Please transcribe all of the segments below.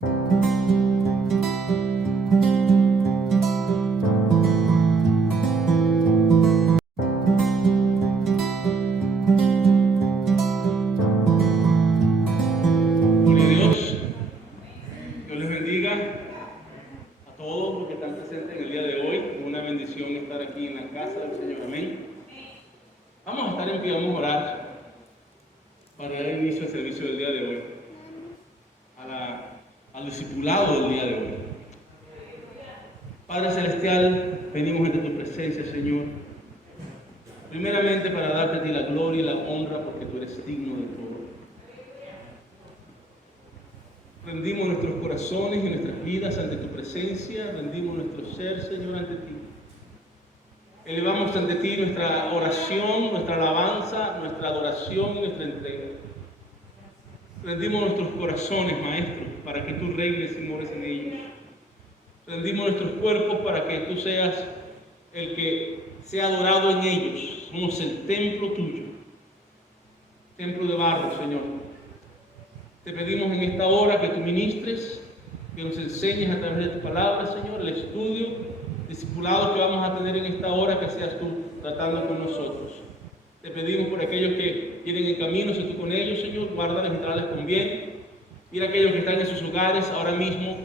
Gloria a Dios. Dios les bendiga a todos los que están presentes en el día de hoy. Es una bendición estar aquí en la casa del Señor. Amén. Vamos a estar en pie, vamos a orar para dar inicio al servicio del día de hoy, al discipulado del día de hoy. Padre Celestial, venimos ante tu presencia, Señor, primeramente para darte a ti la gloria y la honra, porque tú eres digno de todo. Rendimos nuestros corazones y nuestras vidas ante tu presencia, rendimos nuestro ser, Señor, ante ti. Elevamos ante ti nuestra oración, nuestra alabanza, nuestra adoración y nuestra entrega. Rendimos nuestros corazones, Maestro, para que tú reines y mores en ellos. Rendimos nuestros cuerpos para que tú seas el que sea adorado en ellos. Somos el templo tuyo, templo de barro, Señor. Te pedimos en esta hora que tú ministres, que nos enseñes a través de tu palabra, Señor, el estudio, discipulado que vamos a tener en esta hora, que seas tú tratando con nosotros. Te pedimos por aquellos que vienen en camino, sé tú con ellos, Señor, guárdales y tráeles con bien. Mira aquellos que están en sus hogares ahora mismo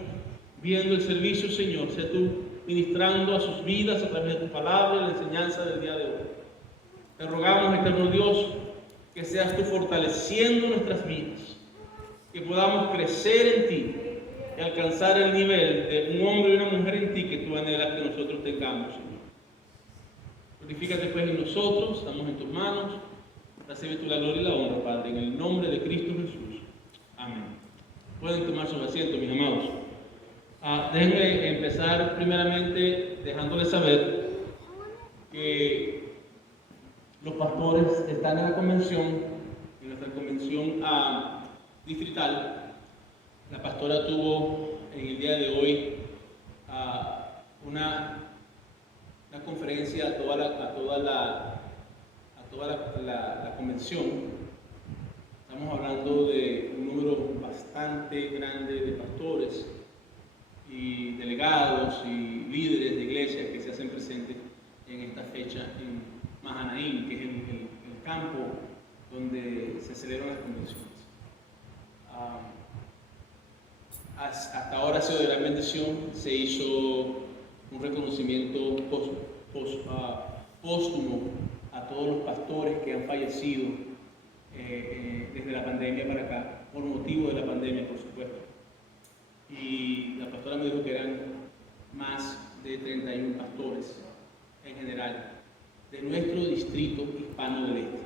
viendo el servicio, Señor, sé tú ministrando a sus vidas a través de tu palabra y la enseñanza del día de hoy. Te rogamos, eterno Dios, que seas tú fortaleciendo nuestras vidas, que podamos crecer en ti y alcanzar el nivel de un hombre y una mujer en ti que tú anhelas que nosotros tengamos, Señor. Glorifícate pues en nosotros, estamos en tus manos. Recibe tú la gloria y la honra, Padre, en el nombre de Cristo Jesús. Amén. Pueden tomar sus asientos, mis amados. Déjenme empezar primeramente dejándoles saber que los pastores están en la convención, en nuestra convención distrital. La pastora tuvo en el día de hoy una conferencia a toda la convención. Estamos hablando de un número bastante grande de pastores y delegados y líderes de iglesias que se hacen presentes en esta fecha en Mahanaim, que es el campo donde se celebran las convenciones. Hasta ahora ha sido de gran bendición. Se hizo un reconocimiento póstumo a todos los pastores que han fallecido desde la pandemia para acá, por motivo de la pandemia, por supuesto. Y la pastora me dijo que eran más de 31 pastores en general de nuestro distrito hispano del este.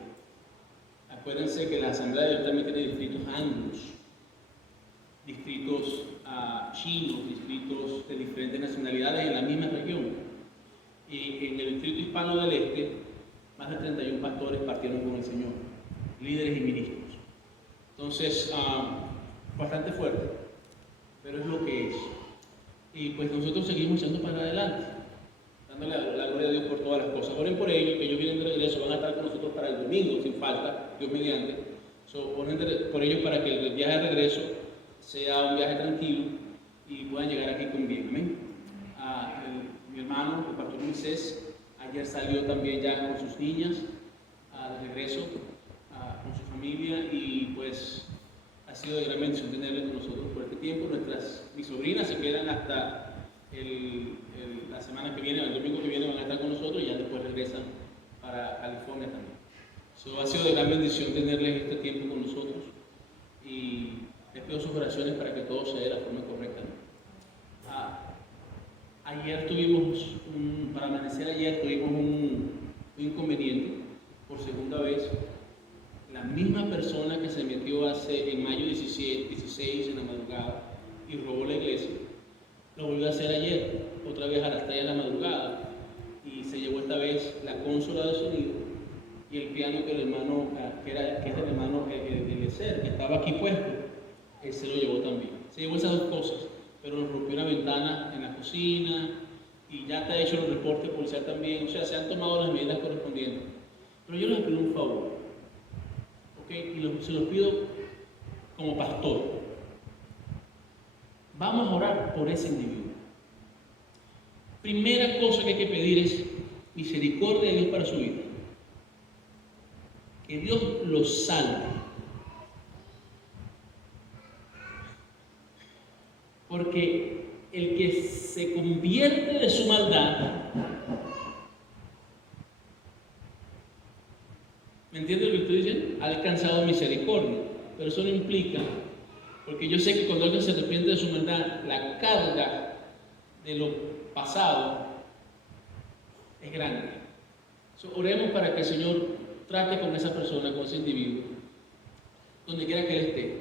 Acuérdense que la Asamblea de Dios también tiene distritos anglos, distritos chinos, distritos de diferentes nacionalidades en la misma región. Y en el distrito hispano del este, más de 31 pastores partieron con el Señor, líderes y ministros. Entonces, bastante fuerte, pero es lo que es. Y pues nosotros seguimos echando para adelante, dándole la gloria a Dios por todas las cosas. Oren por ellos, que ellos vienen de regreso, van a estar con nosotros para el domingo, sin falta, Dios mediante. Oren por ellos para que el viaje de regreso sea un viaje tranquilo y puedan llegar aquí con bien. Amén. Mi hermano, el pastor Moisés, ayer salió también ya con sus niñas de regreso con su familia, y pues ha sido de gran bendición tenerles con nosotros por este tiempo. Mis sobrinas se quedan hasta la semana que viene, el domingo que viene van a estar con nosotros, y ya después regresan para California también. Ha sido de gran bendición tenerles este tiempo con nosotros, y les pido sus oraciones para que todo se dé de la forma correcta. Ayer para amanecer ayer tuvimos un inconveniente por segunda vez. La misma persona que se metió en mayo 16 en la madrugada y robó la iglesia, lo volvió a hacer ayer, otra vez a las 3 de la madrugada, y se llevó esta vez la consola de sonido y el piano que el hermano, que es el hermano Eliezer, que estaba aquí puesto, él se lo llevó también. Se llevó esas dos cosas, pero nos rompió una ventana en la cocina, y ya está hecho el reporte policial también. O sea, se han tomado las medidas correspondientes. Pero yo les pido un favor, ¿ok? Y se los pido como pastor. Vamos a orar por ese individuo. Primera cosa que hay que pedir es misericordia de Dios para su vida. Que Dios lo salve. Porque el que se convierte de su maldad, ¿me entiende lo que estoy diciendo? Ha alcanzado misericordia. Pero eso no implica, porque yo sé que cuando alguien se arrepiente de su maldad, la carga de lo pasado es grande. Oremos para que el Señor trate con esa persona, con ese individuo, donde quiera que él esté,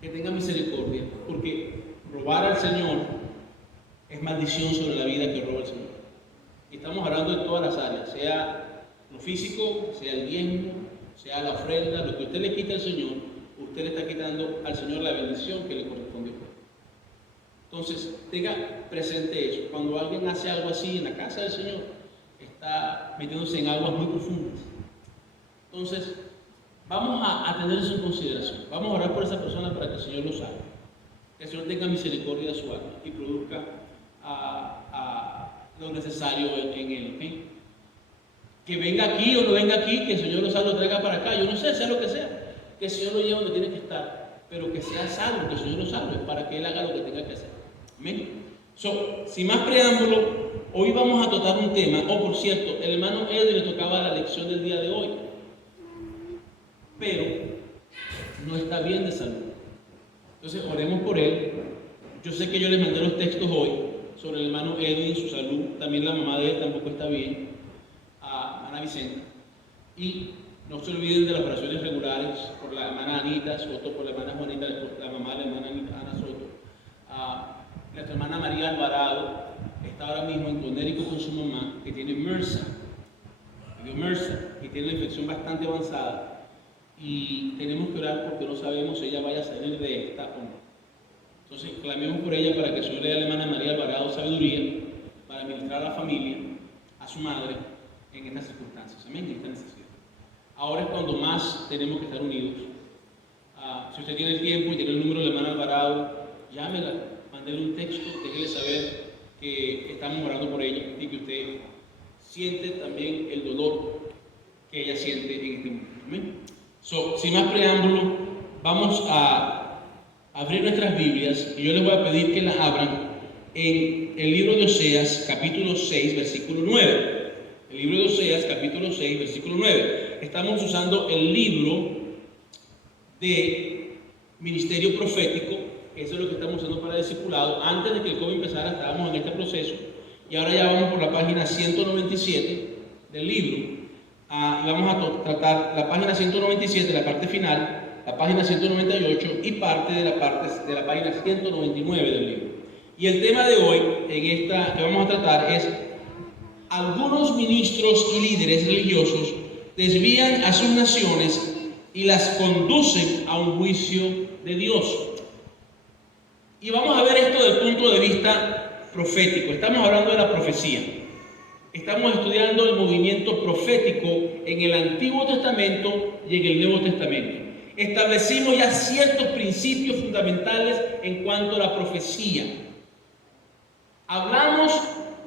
que tenga misericordia, porque robar al Señor es maldición sobre la vida que roba el Señor. Y estamos hablando de todas las áreas, sea lo físico, sea el diezmo, sea la ofrenda, lo que usted le quita al Señor, usted le está quitando al Señor la bendición que le corresponde a usted. Entonces, tenga presente eso. Cuando alguien hace algo así en la casa del Señor, está metiéndose en aguas muy profundas. Entonces, vamos a tener eso en consideración. Vamos a orar por esa persona para que el Señor lo salve. Que el Señor tenga misericordia de su alma y produzca lo necesario en él. ¿Okay? Que venga aquí o no venga aquí, que el Señor lo salve, lo traiga para acá. Yo no sé, sea lo que sea. Que el Señor lo lleve donde tiene que estar. Pero que sea salvo, que el Señor lo salve para que él haga lo que tenga que hacer. Amén. Sin más preámbulo, hoy vamos a tratar un tema. Por cierto, el hermano Edwin le tocaba la lección del día de hoy. Pero no está bien de salud. Entonces, oremos por él. Yo sé que yo les mandé los textos hoy sobre el hermano Edwin, su salud. También la mamá de él tampoco está bien, a Ana Vicenta. Y no se olviden de las oraciones regulares por la hermana Anita Soto, por la hermana Juanita, la mamá de la hermana Ana Soto. Nuestra hermana María Alvarado está ahora mismo en Conérico con su mamá, que tiene MRSA, y tiene una infección bastante avanzada. Y tenemos que orar porque no sabemos si ella vaya a salir de esta o no. Entonces, clamemos por ella para que el Señor le dé a la hermana María Alvarado sabiduría para ministrar a la familia, a su madre, en estas circunstancias. Amén, en esta necesidad. Ahora es cuando más tenemos que estar unidos. Si usted tiene el tiempo y tiene el número de la hermana Alvarado, llámela, mándele un texto, déjele saber que estamos orando por ella y que usted siente también el dolor que ella siente en este momento. Amén. Sin más preámbulo, vamos a abrir nuestras Biblias y yo les voy a pedir que las abran en el libro de Oseas, capítulo 6, versículo 9. El libro de Oseas, capítulo 6, versículo 9. Estamos usando el libro de ministerio profético. Eso es lo que estamos usando para discipulado. Antes de que el COVID empezara, estábamos en este proceso. Y ahora ya vamos por la página 197 del libro. Y vamos a tratar la página 197, la parte final, la página 198 y parte de la página 199 del libro. Y el tema de hoy, que vamos a tratar, es: algunos ministros y líderes religiosos desvían a sus naciones y las conducen a un juicio de Dios. Y vamos a ver esto desde el punto de vista profético. Estamos hablando de la profecía. Estamos estudiando el movimiento profético en el Antiguo Testamento y en el Nuevo Testamento. Establecimos ya ciertos principios fundamentales en cuanto a la profecía. Hablamos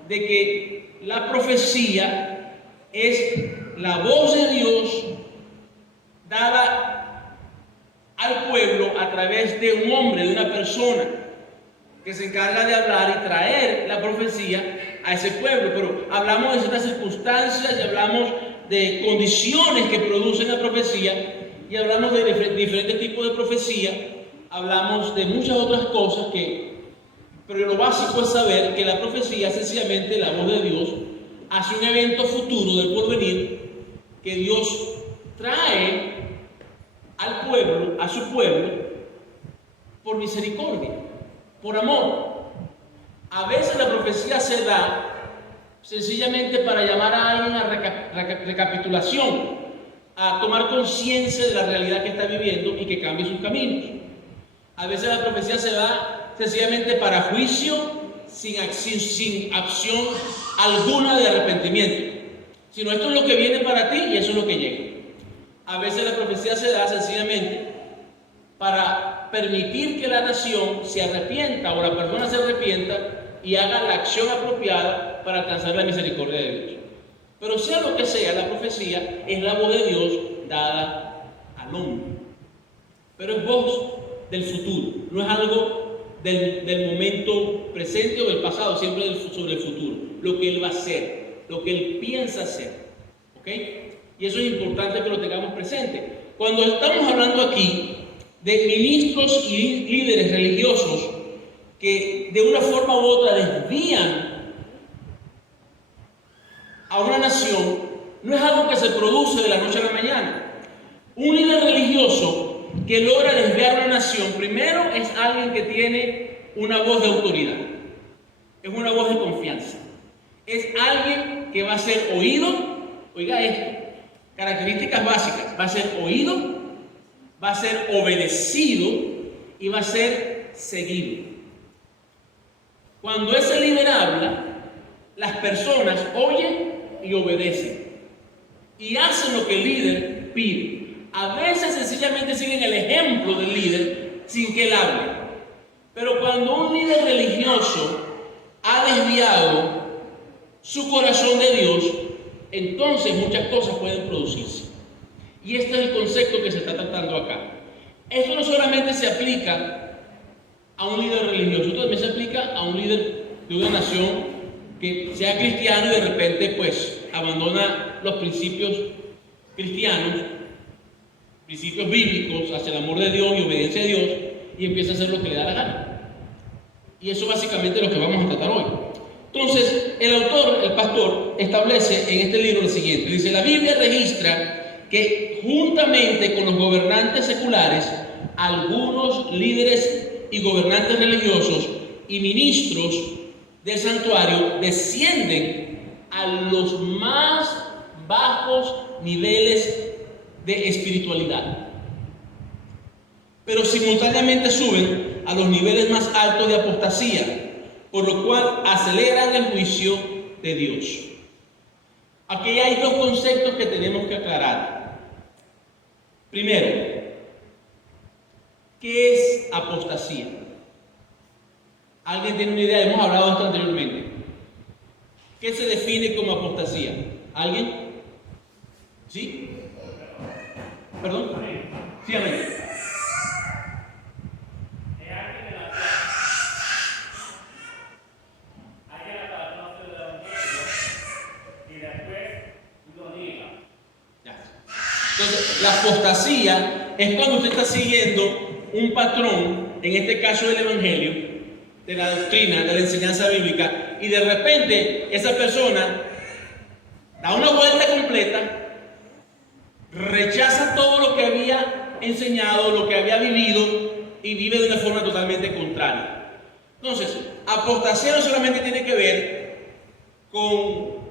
de que la profecía es la voz de Dios dada al pueblo a través de un hombre, de una persona, que se encarga de hablar y traer la profecía a ese pueblo. Pero hablamos de ciertas circunstancias y hablamos de condiciones que producen la profecía y hablamos de diferentes tipos de profecía, hablamos de muchas otras cosas pero lo básico es saber que la profecía es sencillamente la voz de Dios hacia un evento futuro del porvenir que Dios trae al pueblo, a su pueblo, por misericordia, por amor. A veces la profecía se da sencillamente para llamar a alguien a recapitulación, a tomar conciencia de la realidad que está viviendo y que cambie sus caminos. A veces la profecía se da sencillamente para juicio, sin acción alguna de arrepentimiento. Sino esto es lo que viene para ti y eso es lo que llega. A veces la profecía se da sencillamente para permitir que la nación se arrepienta o la persona se arrepienta y haga la acción apropiada para alcanzar la misericordia de Dios. Pero sea lo que sea, la profecía es la voz de Dios dada al hombre. Pero es voz del futuro, no es algo del momento presente o del pasado, siempre sobre el futuro, lo que Él va a hacer, lo que Él piensa hacer. ¿Ok? Y eso es importante que lo tengamos presente. Cuando estamos hablando aquí de ministros y líderes religiosos que de una forma u otra desvían a una nación, no es algo que se produce de la noche a la mañana. Un líder religioso que logra desviar a una nación, primero es alguien que tiene una voz de autoridad, es una voz de confianza, es alguien que va a ser oído. Oiga esto, características básicas: va a ser oído, va a ser obedecido y va a ser seguido. Cuando ese líder habla, las personas oyen y obedecen y hacen lo que el líder pide. A veces sencillamente siguen el ejemplo del líder sin que él hable. Pero cuando un líder religioso ha desviado su corazón de Dios, entonces muchas cosas pueden producirse. Y este es el concepto que se está tratando acá. Esto no solamente se aplica a un líder religioso, esto también se aplica a un líder de una nación que sea cristiano y de repente pues abandona los principios cristianos, principios bíblicos hacia el amor de Dios y obediencia a Dios, y empieza a hacer lo que le da la gana. Y eso básicamente es lo que vamos a tratar hoy. Entonces, el autor, el pastor, establece en este libro lo siguiente. Dice: la Biblia registra que juntamente con los gobernantes seculares, algunos líderes y gobernantes religiosos y ministros del santuario descienden a los más bajos niveles de espiritualidad, pero simultáneamente suben a los niveles más altos de apostasía, por lo cual aceleran el juicio de Dios. Aquí hay dos conceptos que tenemos que aclarar. Primero, ¿qué es apostasía? ¿Alguien tiene una idea? Hemos hablado de esto anteriormente. ¿Qué se define como apostasía? ¿Alguien? ¿Sí? ¿Perdón? Sí, amén. Entonces, la apostasía es cuando usted está siguiendo un patrón, en este caso del Evangelio, de la doctrina, de la enseñanza bíblica, y de repente esa persona da una vuelta completa, rechaza todo lo que había enseñado, lo que había vivido, y vive de una forma totalmente contraria. Entonces, apostasía no solamente tiene que ver con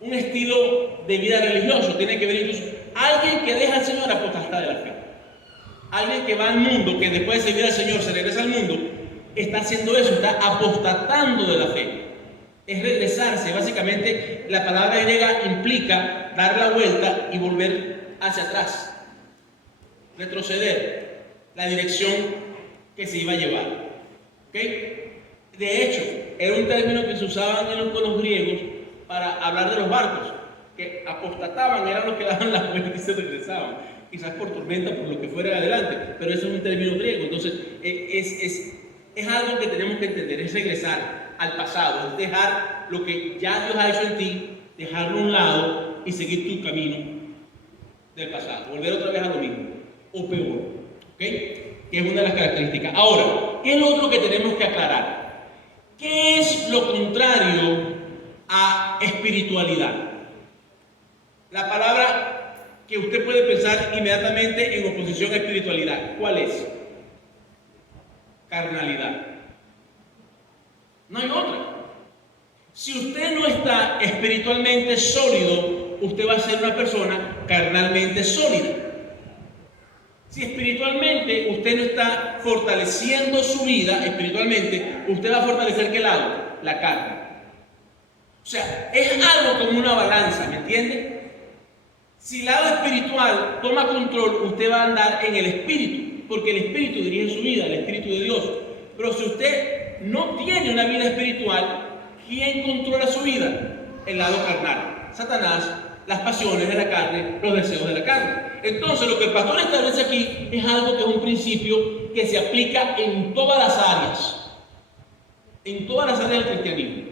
un estilo de vida religioso, tiene que ver incluso alguien que deja al Señor apostar de la fe. Alguien que va al mundo, que después de servir al Señor se regresa al mundo, está haciendo eso, está apostatando de la fe. Es regresarse. Básicamente la palabra griega implica dar la vuelta y volver hacia atrás, retroceder la dirección que se iba a llevar. ¿Okay? De hecho, era un término que se usaba con los griegos para hablar de los barcos, que apostataban, eran los que daban la vuelta y se regresaban, quizás por tormenta, por lo que fuera adelante, pero eso es un término griego. Entonces es algo que tenemos que entender, es regresar al pasado, es dejar lo que ya Dios ha hecho en ti, dejarlo a un lado y seguir tu camino del pasado, volver otra vez a lo mismo, o peor, ¿ok? Que es una de las características. Ahora, ¿qué es lo otro que tenemos que aclarar? ¿Qué es lo contrario a espiritualidad? La palabra que usted puede pensar inmediatamente en oposición a espiritualidad, ¿cuál es? Carnalidad. No hay otra. Si usted no está espiritualmente sólido, usted va a ser una persona carnalmente sólida. Si espiritualmente usted no está fortaleciendo su vida espiritualmente, usted va a fortalecer ¿qué lado? La carne. O sea, es algo como una balanza, ¿me entiende? Si el lado espiritual toma control, usted va a andar en el espíritu, porque el espíritu dirige su vida, el espíritu de Dios. Pero si usted no tiene una vida espiritual, ¿quién controla su vida? El lado carnal, Satanás, las pasiones de la carne, los deseos de la carne. Entonces, lo que el pastor establece aquí es algo que es un principio que se aplica en todas las áreas del cristianismo.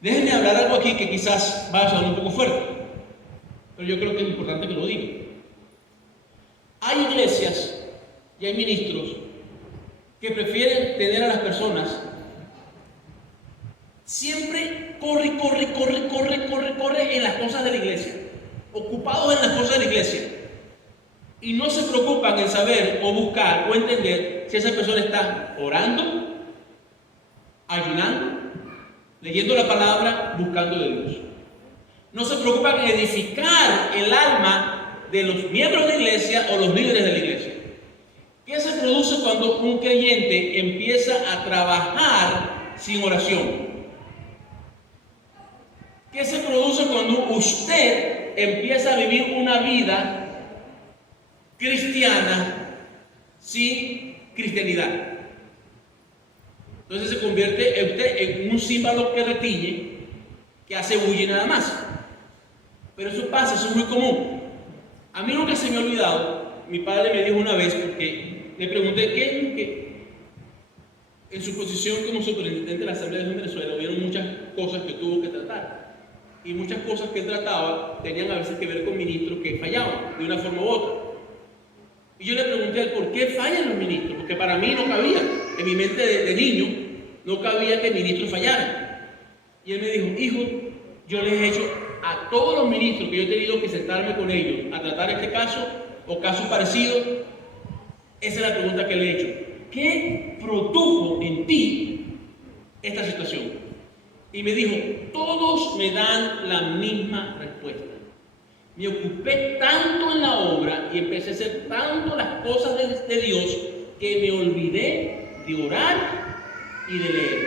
Déjenme hablar algo aquí que quizás vaya a sonar un poco fuerte, pero yo creo que es importante que lo diga. Hay iglesias y hay ministros que prefieren tener a las personas siempre corre en las cosas de la iglesia, ocupados en las cosas de la iglesia, y no se preocupan en saber o buscar o entender si esa persona está orando, ayunando, leyendo la palabra, buscando de Dios. No se preocupan en edificar el alma de los miembros de la iglesia o los líderes de la iglesia. ¿Qué se produce cuando un creyente empieza a trabajar sin oración? ¿Qué se produce cuando usted empieza a vivir una vida cristiana sin cristianidad? Entonces se convierte usted en un címbalo que retiñe, que hace bulla y nada más. Pero eso pasa, eso es muy común. A mí nunca se me ha olvidado, mi padre me dijo una vez, porque le pregunté que en su posición como superintendente de la Asamblea de Venezuela hubieron muchas cosas que tuvo que tratar. Y muchas cosas que trataba tenían a veces que ver con ministros que fallaban de una forma u otra. Y yo le pregunté a él, ¿por qué fallan los ministros? Porque para mí no cabía, en mi mente de niño, no cabía que ministros fallaran. Y él me dijo, hijo, yo les he hecho a todos los ministros que yo he tenido que sentarme con ellos a tratar este caso o casos parecidos, esa es la pregunta que le he hecho. ¿Qué produjo en ti esta situación? Y me dijo, todos me dan la misma respuesta. Me ocupé tanto en la obra y empecé a hacer tanto las cosas de Dios que me olvidé de orar y de leer.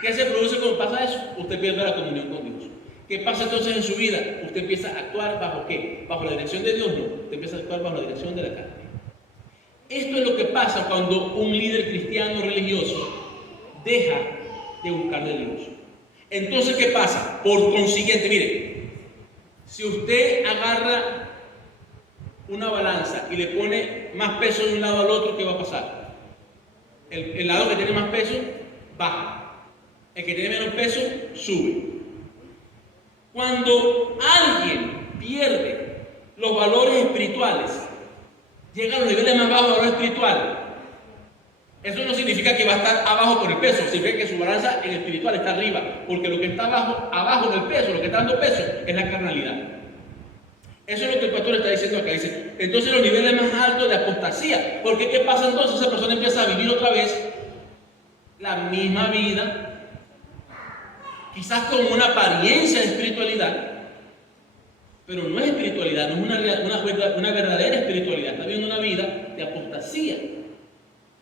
¿Qué se produce cuando pasa eso? Usted pierde la comunión con Dios. ¿Qué pasa entonces en su vida? Usted empieza a actuar ¿bajo qué? ¿Bajo la dirección de Dios? No. Usted empieza a actuar bajo la dirección de la carne. Esto es lo que pasa cuando un líder cristiano religioso deja de buscar de Dios. Entonces, ¿qué pasa? Por consiguiente, mire, si usted agarra una balanza y le pone más peso de un lado al otro, ¿qué va a pasar? El lado que tiene más peso baja, el que tiene menos peso sube. Cuando alguien pierde los valores espirituales, llega a los niveles más bajos de valor espiritual, eso no significa que va a estar abajo por el peso, significa que su balanza en espiritual está arriba, porque lo que está abajo del peso, lo que está dando peso, es la carnalidad. Eso es lo que el pastor está diciendo acá. Dice, entonces los niveles más altos de apostasía. Porque ¿qué pasa entonces? Esa persona empieza a vivir otra vez la misma vida, quizás con una apariencia de espiritualidad, pero no es espiritualidad, no es una verdadera espiritualidad. Está viviendo una vida de apostasía.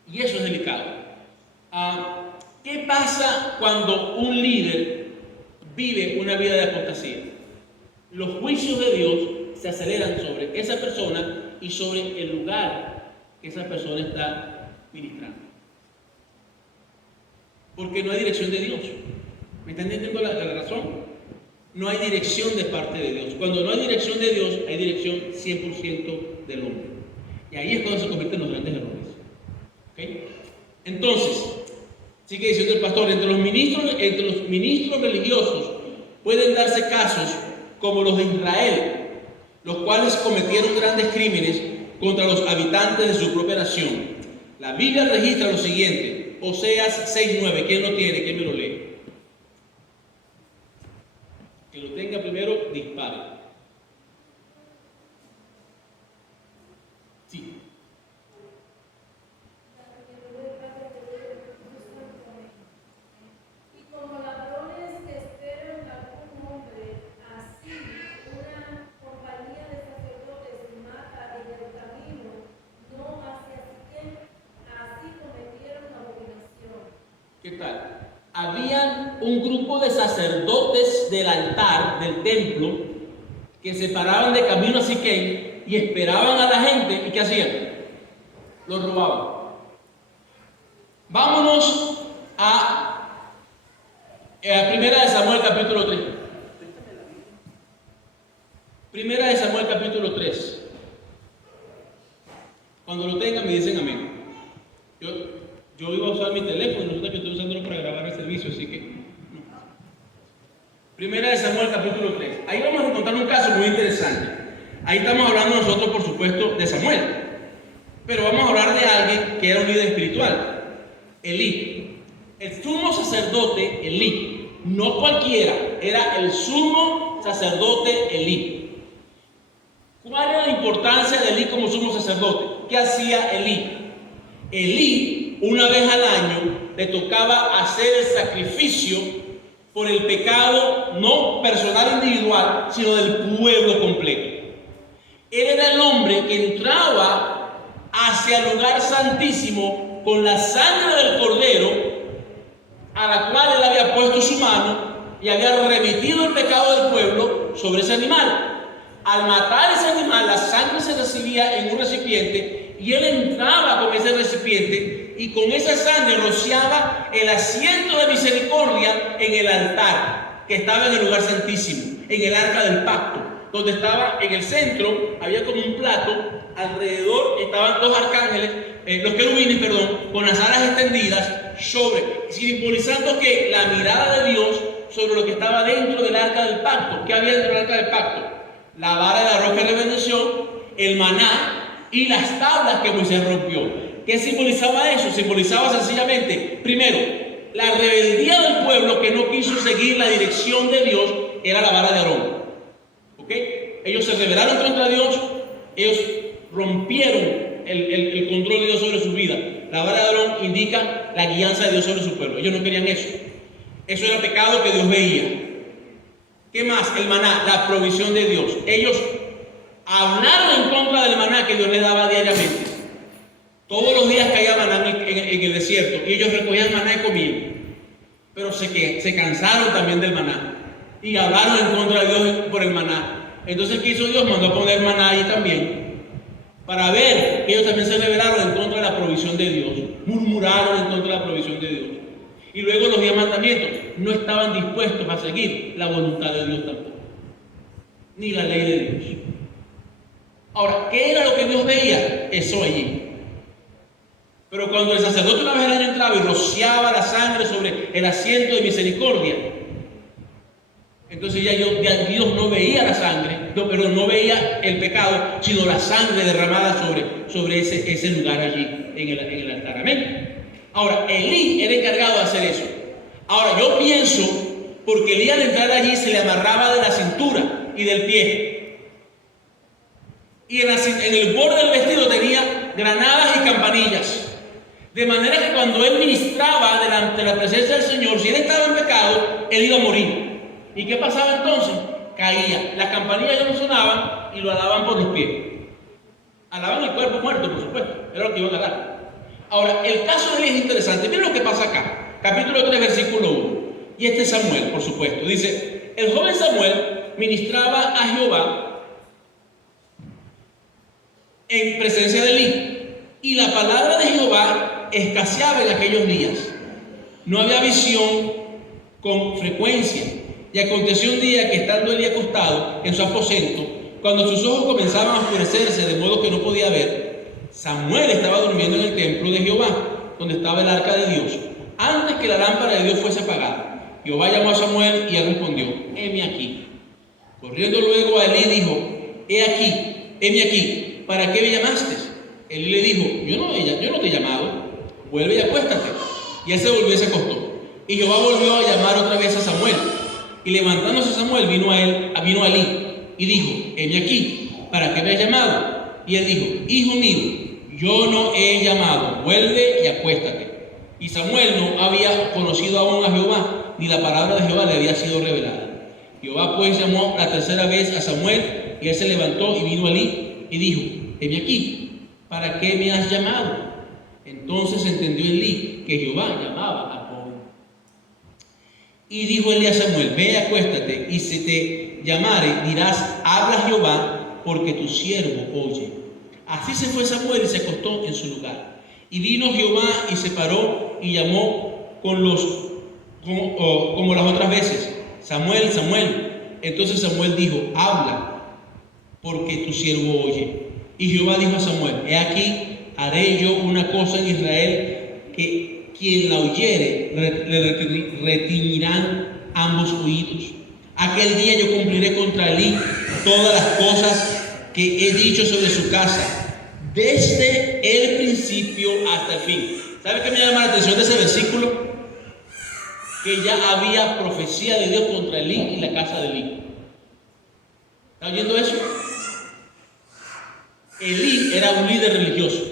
Y eso es delicado. ¿Qué pasa cuando un líder vive una vida de apostasía? Los juicios de Dios se aceleran sobre esa persona y sobre el lugar que esa persona está ministrando. Porque no hay dirección de Dios. ¿Me están entendiendo la razón? No hay dirección de parte de Dios. Cuando no hay dirección de Dios, hay dirección 100% del hombre. Y ahí es cuando se cometen los grandes errores. ¿Okay? Entonces, sigue diciendo el pastor, entre los ministros religiosos pueden darse casos como los de Israel, los cuales cometieron grandes crímenes contra los habitantes de su propia nación. La Biblia registra lo siguiente, Oseas 6:9. ¿Quién lo tiene? ¿Quién me lo lee? Que lo tenga primero, dispare. Sí. ¿Qué tal? Había un grupo de sacerdotes del altar, del templo, que se paraban de camino a Siquem y esperaban a la gente. ¿Y qué hacían? Los robaban. Vámonos a Primera de Samuel capítulo 3. Primera de Samuel capítulo 3. Cuando lo tengan me dicen amén. Yo iba a usar mi teléfono, resulta que estoy usándolo para grabar el servicio, así que no. Primera de Samuel capítulo 3. Ahí vamos a encontrar un caso muy interesante. Ahí estamos hablando nosotros, por supuesto, de Samuel. Pero vamos a hablar de alguien que era un líder espiritual. Elí. El sumo sacerdote Elí. No cualquiera, era el sumo sacerdote Elí. ¿Cuál era la importancia de Elí como sumo sacerdote? ¿Qué hacía Elí? Elí, una vez al año, le tocaba hacer el sacrificio por el pecado no personal individual, sino del pueblo completo. Él era el hombre que entraba hacia el lugar santísimo con la sangre del cordero, a la cual él había puesto su mano y había remitido el pecado del pueblo sobre ese animal. Al matar ese animal, la sangre se recibía en un recipiente y él entraba con ese recipiente y con esa sangre rociaba el asiento de misericordia en el altar que estaba en el lugar santísimo, en el arca del pacto, donde estaba en el centro, había como un plato, alrededor estaban dos arcángeles, los querubines, con las alas extendidas simbolizando que la mirada de Dios sobre lo que estaba dentro del arca del pacto. ¿Qué había dentro del arca del pacto? La vara de la roca de bendición, el maná y las tablas que Moisés rompió. ¿Qué simbolizaba eso? Simbolizaba sencillamente, primero, la rebeldía del pueblo que no quiso seguir la dirección de Dios, era la vara de Aarón. ¿Ok? Ellos se rebelaron contra Dios, ellos rompieron el control de Dios sobre su vida. La vara de Aarón indica la guianza de Dios sobre su pueblo. Ellos no querían eso. Eso era pecado que Dios veía. ¿Qué más? El maná, la provisión de Dios. Ellos hablaron en contra del maná que Dios le daba diariamente. Todos los días caía maná en el desierto y ellos recogían maná y comían. Pero se cansaron también del maná y hablaron en contra de Dios por el maná. Entonces, ¿qué hizo Dios? Mandó a poner maná ahí también, para ver que ellos también se rebelaron en contra de la provisión de Dios, murmuraron en contra de la provisión de Dios. Y luego los 10 mandamientos, no estaban dispuestos a seguir la voluntad de Dios tampoco, ni la ley de Dios. Ahora, ¿qué era lo que Dios veía? Eso allí. Pero cuando el sacerdote una vez al año entraba y rociaba la sangre sobre el asiento de misericordia, entonces ya Dios no veía la sangre, no veía el pecado, sino la sangre derramada sobre ese lugar allí, en el altar. Amén. Ahora, Elí era encargado de hacer eso. Ahora, yo pienso, porque Elí al entrar allí se le amarraba de la cintura y del pie. Y en el borde del vestido tenía granadas y campanillas. De manera que cuando él ministraba delante de la presencia del Señor, si él estaba en pecado, él iba a morir. ¿Y qué pasaba entonces? Caía. Las campanillas ya no sonaban y lo alaban por los pies. Alaban el cuerpo muerto, por supuesto. Era lo que iban a dar. Ahora, el caso de Elí es interesante. Miren lo que pasa acá. Capítulo 3, versículo 1. Y este es Samuel, por supuesto. Dice, el joven Samuel ministraba a Jehová en presencia de Elí. Y la palabra de Jehová escaseaba en aquellos días. No había visión con frecuencia. Y aconteció un día que estando Elí acostado en su aposento, cuando sus ojos comenzaban a oscurecerse de modo que no podía ver, Samuel estaba durmiendo en el templo de Jehová, donde estaba el arca de Dios, antes que la lámpara de Dios fuese apagada. Jehová llamó a Samuel y él respondió, heme aquí. Corriendo luego a Elí dijo, heme aquí, ¿para qué me llamaste? Elí le dijo, yo no te he llamado, vuelve y acuéstate. Y él se volvió y se acostó. Y Jehová volvió a llamar otra vez a Samuel. Y levantándose Samuel vino a Elí y dijo, heme aquí, ¿para qué me has llamado? Y él dijo, hijo mío, yo no he llamado, vuelve y acuéstate. Y Samuel no había conocido aún a Jehová, ni la palabra de Jehová le había sido revelada. Jehová pues llamó la tercera vez a Samuel, y él se levantó y vino a Elí y dijo, heme aquí, ¿para qué me has llamado? Entonces entendió Elí que Jehová llamaba al joven. Y dijo Elí a Samuel, ve, acuéstate, y se te llamare, dirás, habla Jehová, porque tu siervo oye. Así se fue Samuel y se acostó en su lugar. Y vino Jehová y se paró y llamó como las otras veces, Samuel, Samuel. Entonces Samuel dijo, habla, porque tu siervo oye. Y Jehová dijo a Samuel, he aquí, haré yo una cosa en Israel, que quien la oyere le retiñirán ambos oídos. Aquel día yo cumpliré contra Elí todas las cosas que he dicho sobre su casa, desde el principio hasta el fin. ¿Sabe qué me llama la atención de ese versículo? Que ya había profecía de Dios contra Elí y la casa de Elí. ¿Está oyendo eso? Elí era un líder religioso.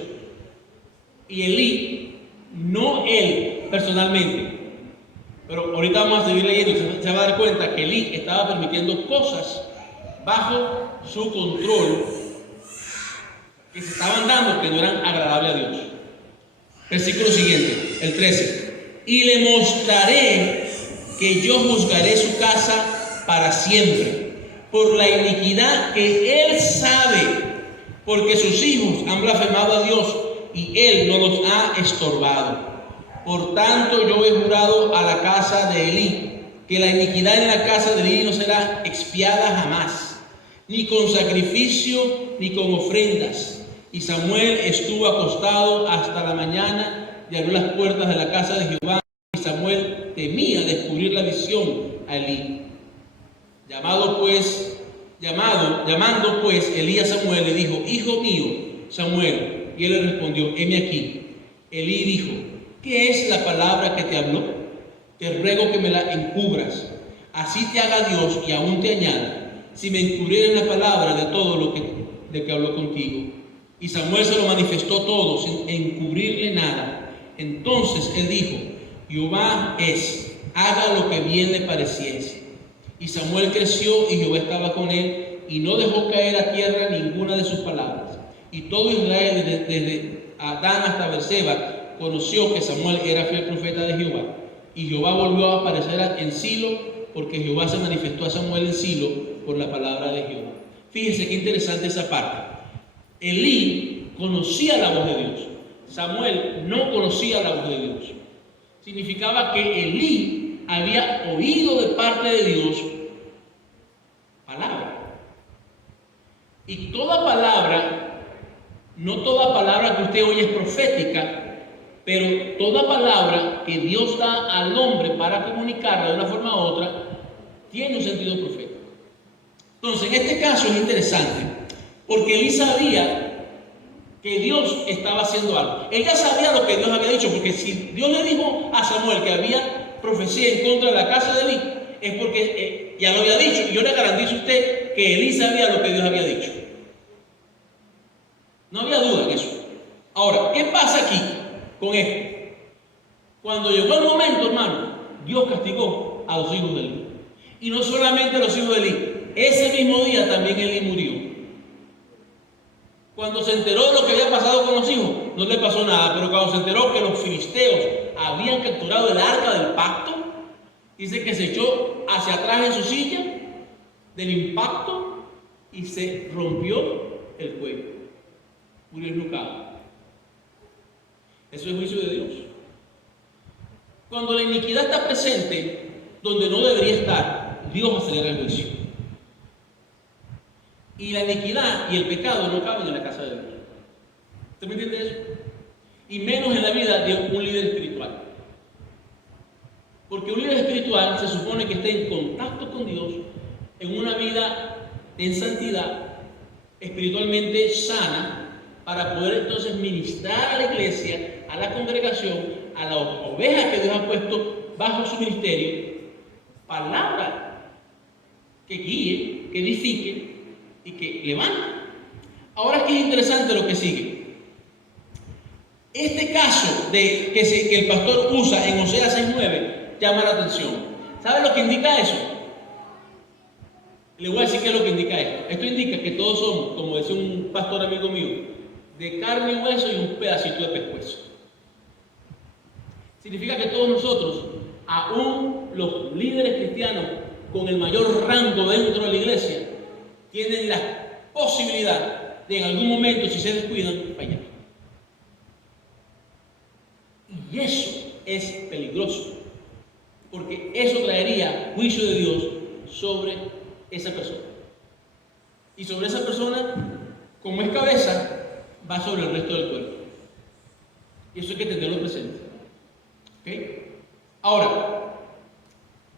Y Elí, no él personalmente, pero ahorita vamos a seguir leyendo, se va a dar cuenta que Elí estaba permitiendo cosas bajo su control que se estaban dando que no eran agradables a Dios. Versículo siguiente, el 13. Y le mostraré que yo juzgaré su casa para siempre, por la iniquidad que él sabe, porque sus hijos han blasfemado a Dios y él no los ha estorbado. Por tanto, yo he jurado a la casa de Elí que la iniquidad en la casa de Elí no será expiada jamás, ni con sacrificio ni con ofrendas. Y Samuel estuvo acostado hasta la mañana y abrió las puertas de la casa de Jehová. Y Samuel temía descubrir la visión a Elí. Llamando pues Elí a Samuel, le dijo, hijo mío, Samuel. Y él le respondió, heme aquí. Elí dijo, ¿qué es la palabra que te habló? Te ruego que me la encubras. Así te haga Dios y aún te añada, si me encubrieres la palabra de todo lo que habló contigo. Y Samuel se lo manifestó todo, sin encubrirle nada. Entonces él dijo, Jehová es, haga lo que bien le pareciese. Y Samuel creció y Jehová estaba con él, y no dejó caer a tierra ninguna de sus palabras. Y todo Israel, desde Adán hasta Berseba, conoció que Samuel era fiel profeta de Jehová. Y Jehová volvió a aparecer en Silo, porque Jehová se manifestó a Samuel en Silo por la palabra de Jehová. Fíjese qué interesante esa parte. Elí conocía la voz de Dios. Samuel no conocía la voz de Dios. Significaba que Elí había oído de parte de Dios palabra. Y toda palabra, no toda palabra que usted oye es profética, pero toda palabra que Dios da al hombre para comunicarla de una forma u otra, tiene un sentido profético. Entonces, en este caso es interesante, porque Elí sabía que Dios estaba haciendo algo. Él ya sabía lo que Dios había dicho, porque si Dios le dijo a Samuel que había profecía en contra de la casa de Elí, es porque ya lo había dicho. Y yo le garantizo a usted que Elí sabía lo que Dios había dicho. No había duda en eso. Ahora, ¿qué pasa aquí con esto? Cuando llegó el momento, hermano, Dios castigó a los hijos de Elí. Y no solamente a los hijos de Elí, ese mismo día también Elí murió. Cuando se enteró de lo que había pasado con los hijos, no le pasó nada, pero cuando se enteró que los filisteos habían capturado el arca del pacto, dice que se echó hacia atrás en su silla del impacto y se rompió el cuello. Murió enlucado. Eso es juicio de Dios. Cuando la iniquidad está presente donde no debería estar, Dios acelera el juicio. Y la iniquidad y el pecado no caben en la casa de Dios. ¿Usted me entiende eso? Y menos en la vida de un líder espiritual. Porque un líder espiritual se supone que esté en contacto con Dios, en una vida en santidad, espiritualmente sana, para poder entonces ministrar a la iglesia, a la congregación, a las ovejas que Dios ha puesto bajo su ministerio, palabra que guíe, que edifique y que levante. Ahora es que es interesante lo que sigue. Este caso que el pastor usa en Oseas 6:9 llama la atención. ¿Sabe lo que indica eso? Le voy a decir qué es lo que indica esto. Esto indica que todos somos, como decía un pastor amigo mío, de carne y hueso y un pedacito de pescuezo. Significa que todos nosotros, aún los líderes cristianos con el mayor rango dentro de la iglesia tienen la posibilidad de en algún momento, si se descuidan, fallar. Y eso es peligroso, porque eso traería juicio de Dios sobre esa persona. Y sobre esa persona, como es cabeza, va sobre el resto del cuerpo. Y eso hay que tenerlo presente. ¿Okay? Ahora,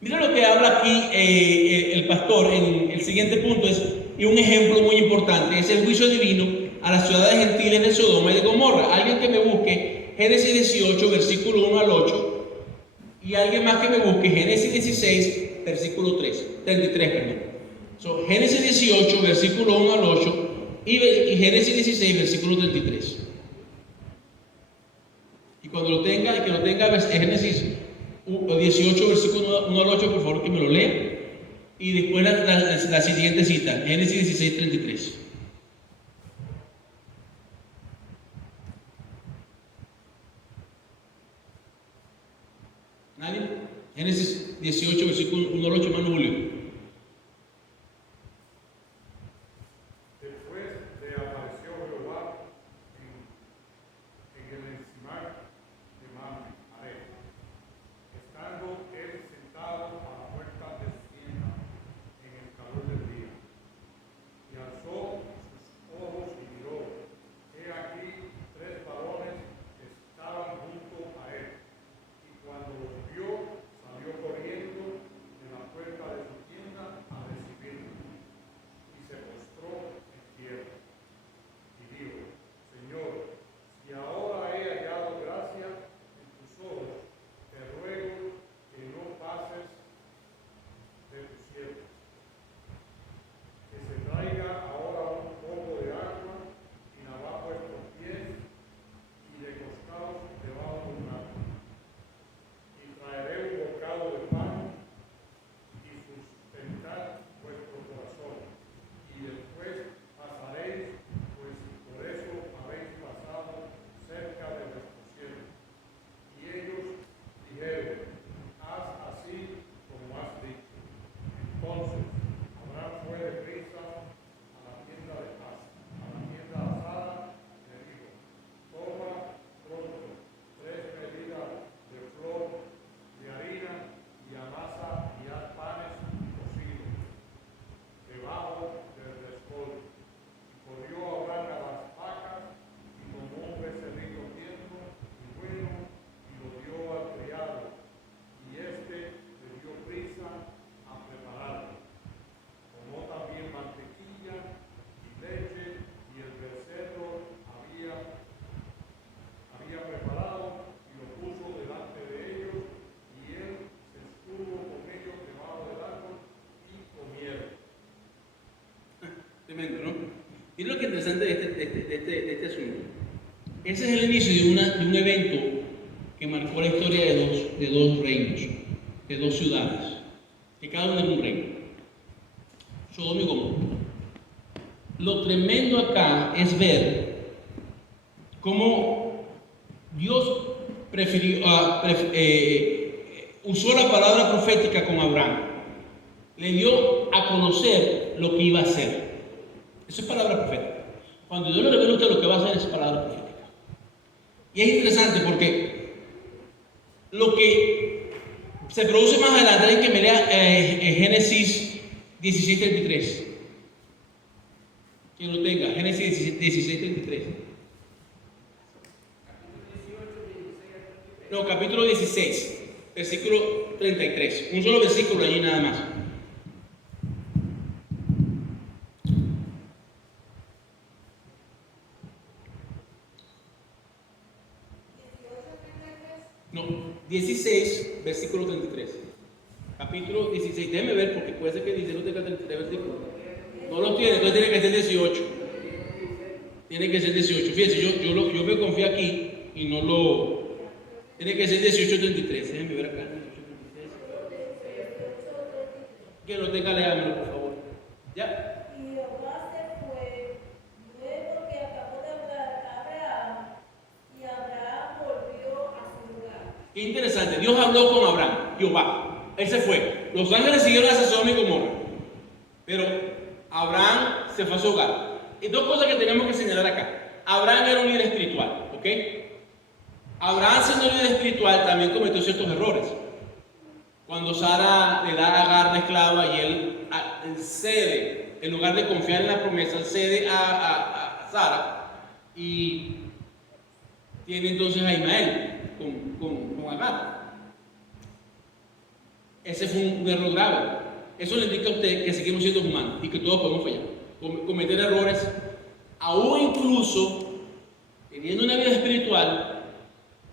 mira lo que habla aquí el pastor en el siguiente punto, y un ejemplo muy importante, es el juicio divino a las ciudades gentiles de Sodoma y de Gomorra. Alguien que me busque Génesis 18, versículo 1 al 8, y alguien más que me busque Génesis 16, versículo 33, perdón. So, Génesis 18, versículo 1 al 8, y Génesis 16, versículo 33. Y cuando lo tenga, el que lo tenga, Génesis 18, versículo 1 al 8, por favor que me lo lea. Y después la siguiente cita, Génesis 16, 33. ¿Nadie? Génesis 18, versículo 1 al 8, hermano Julio. Tremendo, ¿no? Miren lo que es interesante de este asunto. Ese es el inicio de un evento que marcó la historia de dos reinos, de dos ciudades, que cada uno era un reino. Sodoma y Gomorra. Lo tremendo acá es ver cómo Dios usó la palabra profética con Abraham. Le dio a conocer lo que iba a hacer. Eso es palabra profética. Cuando Dios le revela a usted lo que va a hacer, es palabra profética. Y es interesante porque lo que se produce más adelante, hay que me lea Génesis 16:33. Quien lo tenga, Génesis 16:33. No, capítulo 16, versículo 33. Un solo versículo allí nada más. No, 16, versículo 33. Capítulo 16. Déjeme ver porque puede ser que dice no tenga 33 versículos. No los tiene, entonces tiene que ser 18. Tiene que ser 18. Fíjense, yo me confío aquí y no lo. Tiene que ser 18:33. Déjenme ver acá. 18:33. Que lo tenga, léamelo, por favor. ¿Ya? Y Jehová se fue luego que acabó de hablar a Abraham, y Abraham volvió a su lugar. Qué interesante. Dios habló con Abraham, Jehová. Él se fue. los ángeles siguieron hacia Sodoma y Gomorra, pero Abraham se fue a su hogar. Y dos cosas que tenemos que señalar acá. Abraham era un líder espiritual, ¿ok? Abraham, siendo líder espiritual, también cometió ciertos errores. Cuando Sara le da a Agar la esclava y él cede, en lugar de confiar en la promesa, él cede a Sara y tiene entonces a Ismael con Agar. Ese fue un error grave. Eso le indica a usted que seguimos siendo humanos y que todos podemos fallar, cometer errores, aún incluso teniendo una vida espiritual.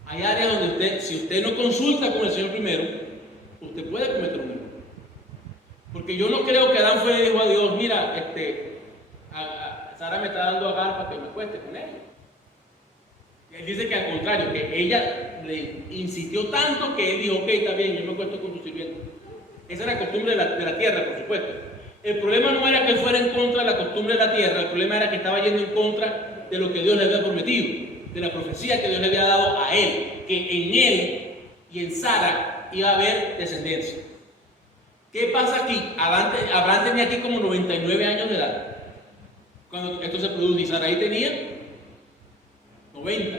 Hay áreas donde usted, si usted no consulta con el Señor primero, usted puede cometer un error. Porque yo no creo que Adán fue y dijo a Dios, mira, Sara me está dando Agar para que me acueste con ella. Él dice que al contrario, que ella le insistió tanto que él dijo, ok, está bien, yo me acuesto con tu sirviente. Esa era la costumbre de la tierra, por supuesto. El problema no era que fuera en contra de la costumbre de la tierra, el problema era que estaba yendo en contra de lo que Dios le había prometido, de la profecía que Dios le había dado a él, que en él y en Sara iba a haber descendencia. ¿Qué pasa aquí? Abraham tenía aquí como 99 años de edad cuando esto se produjo, y Sarai tenía 90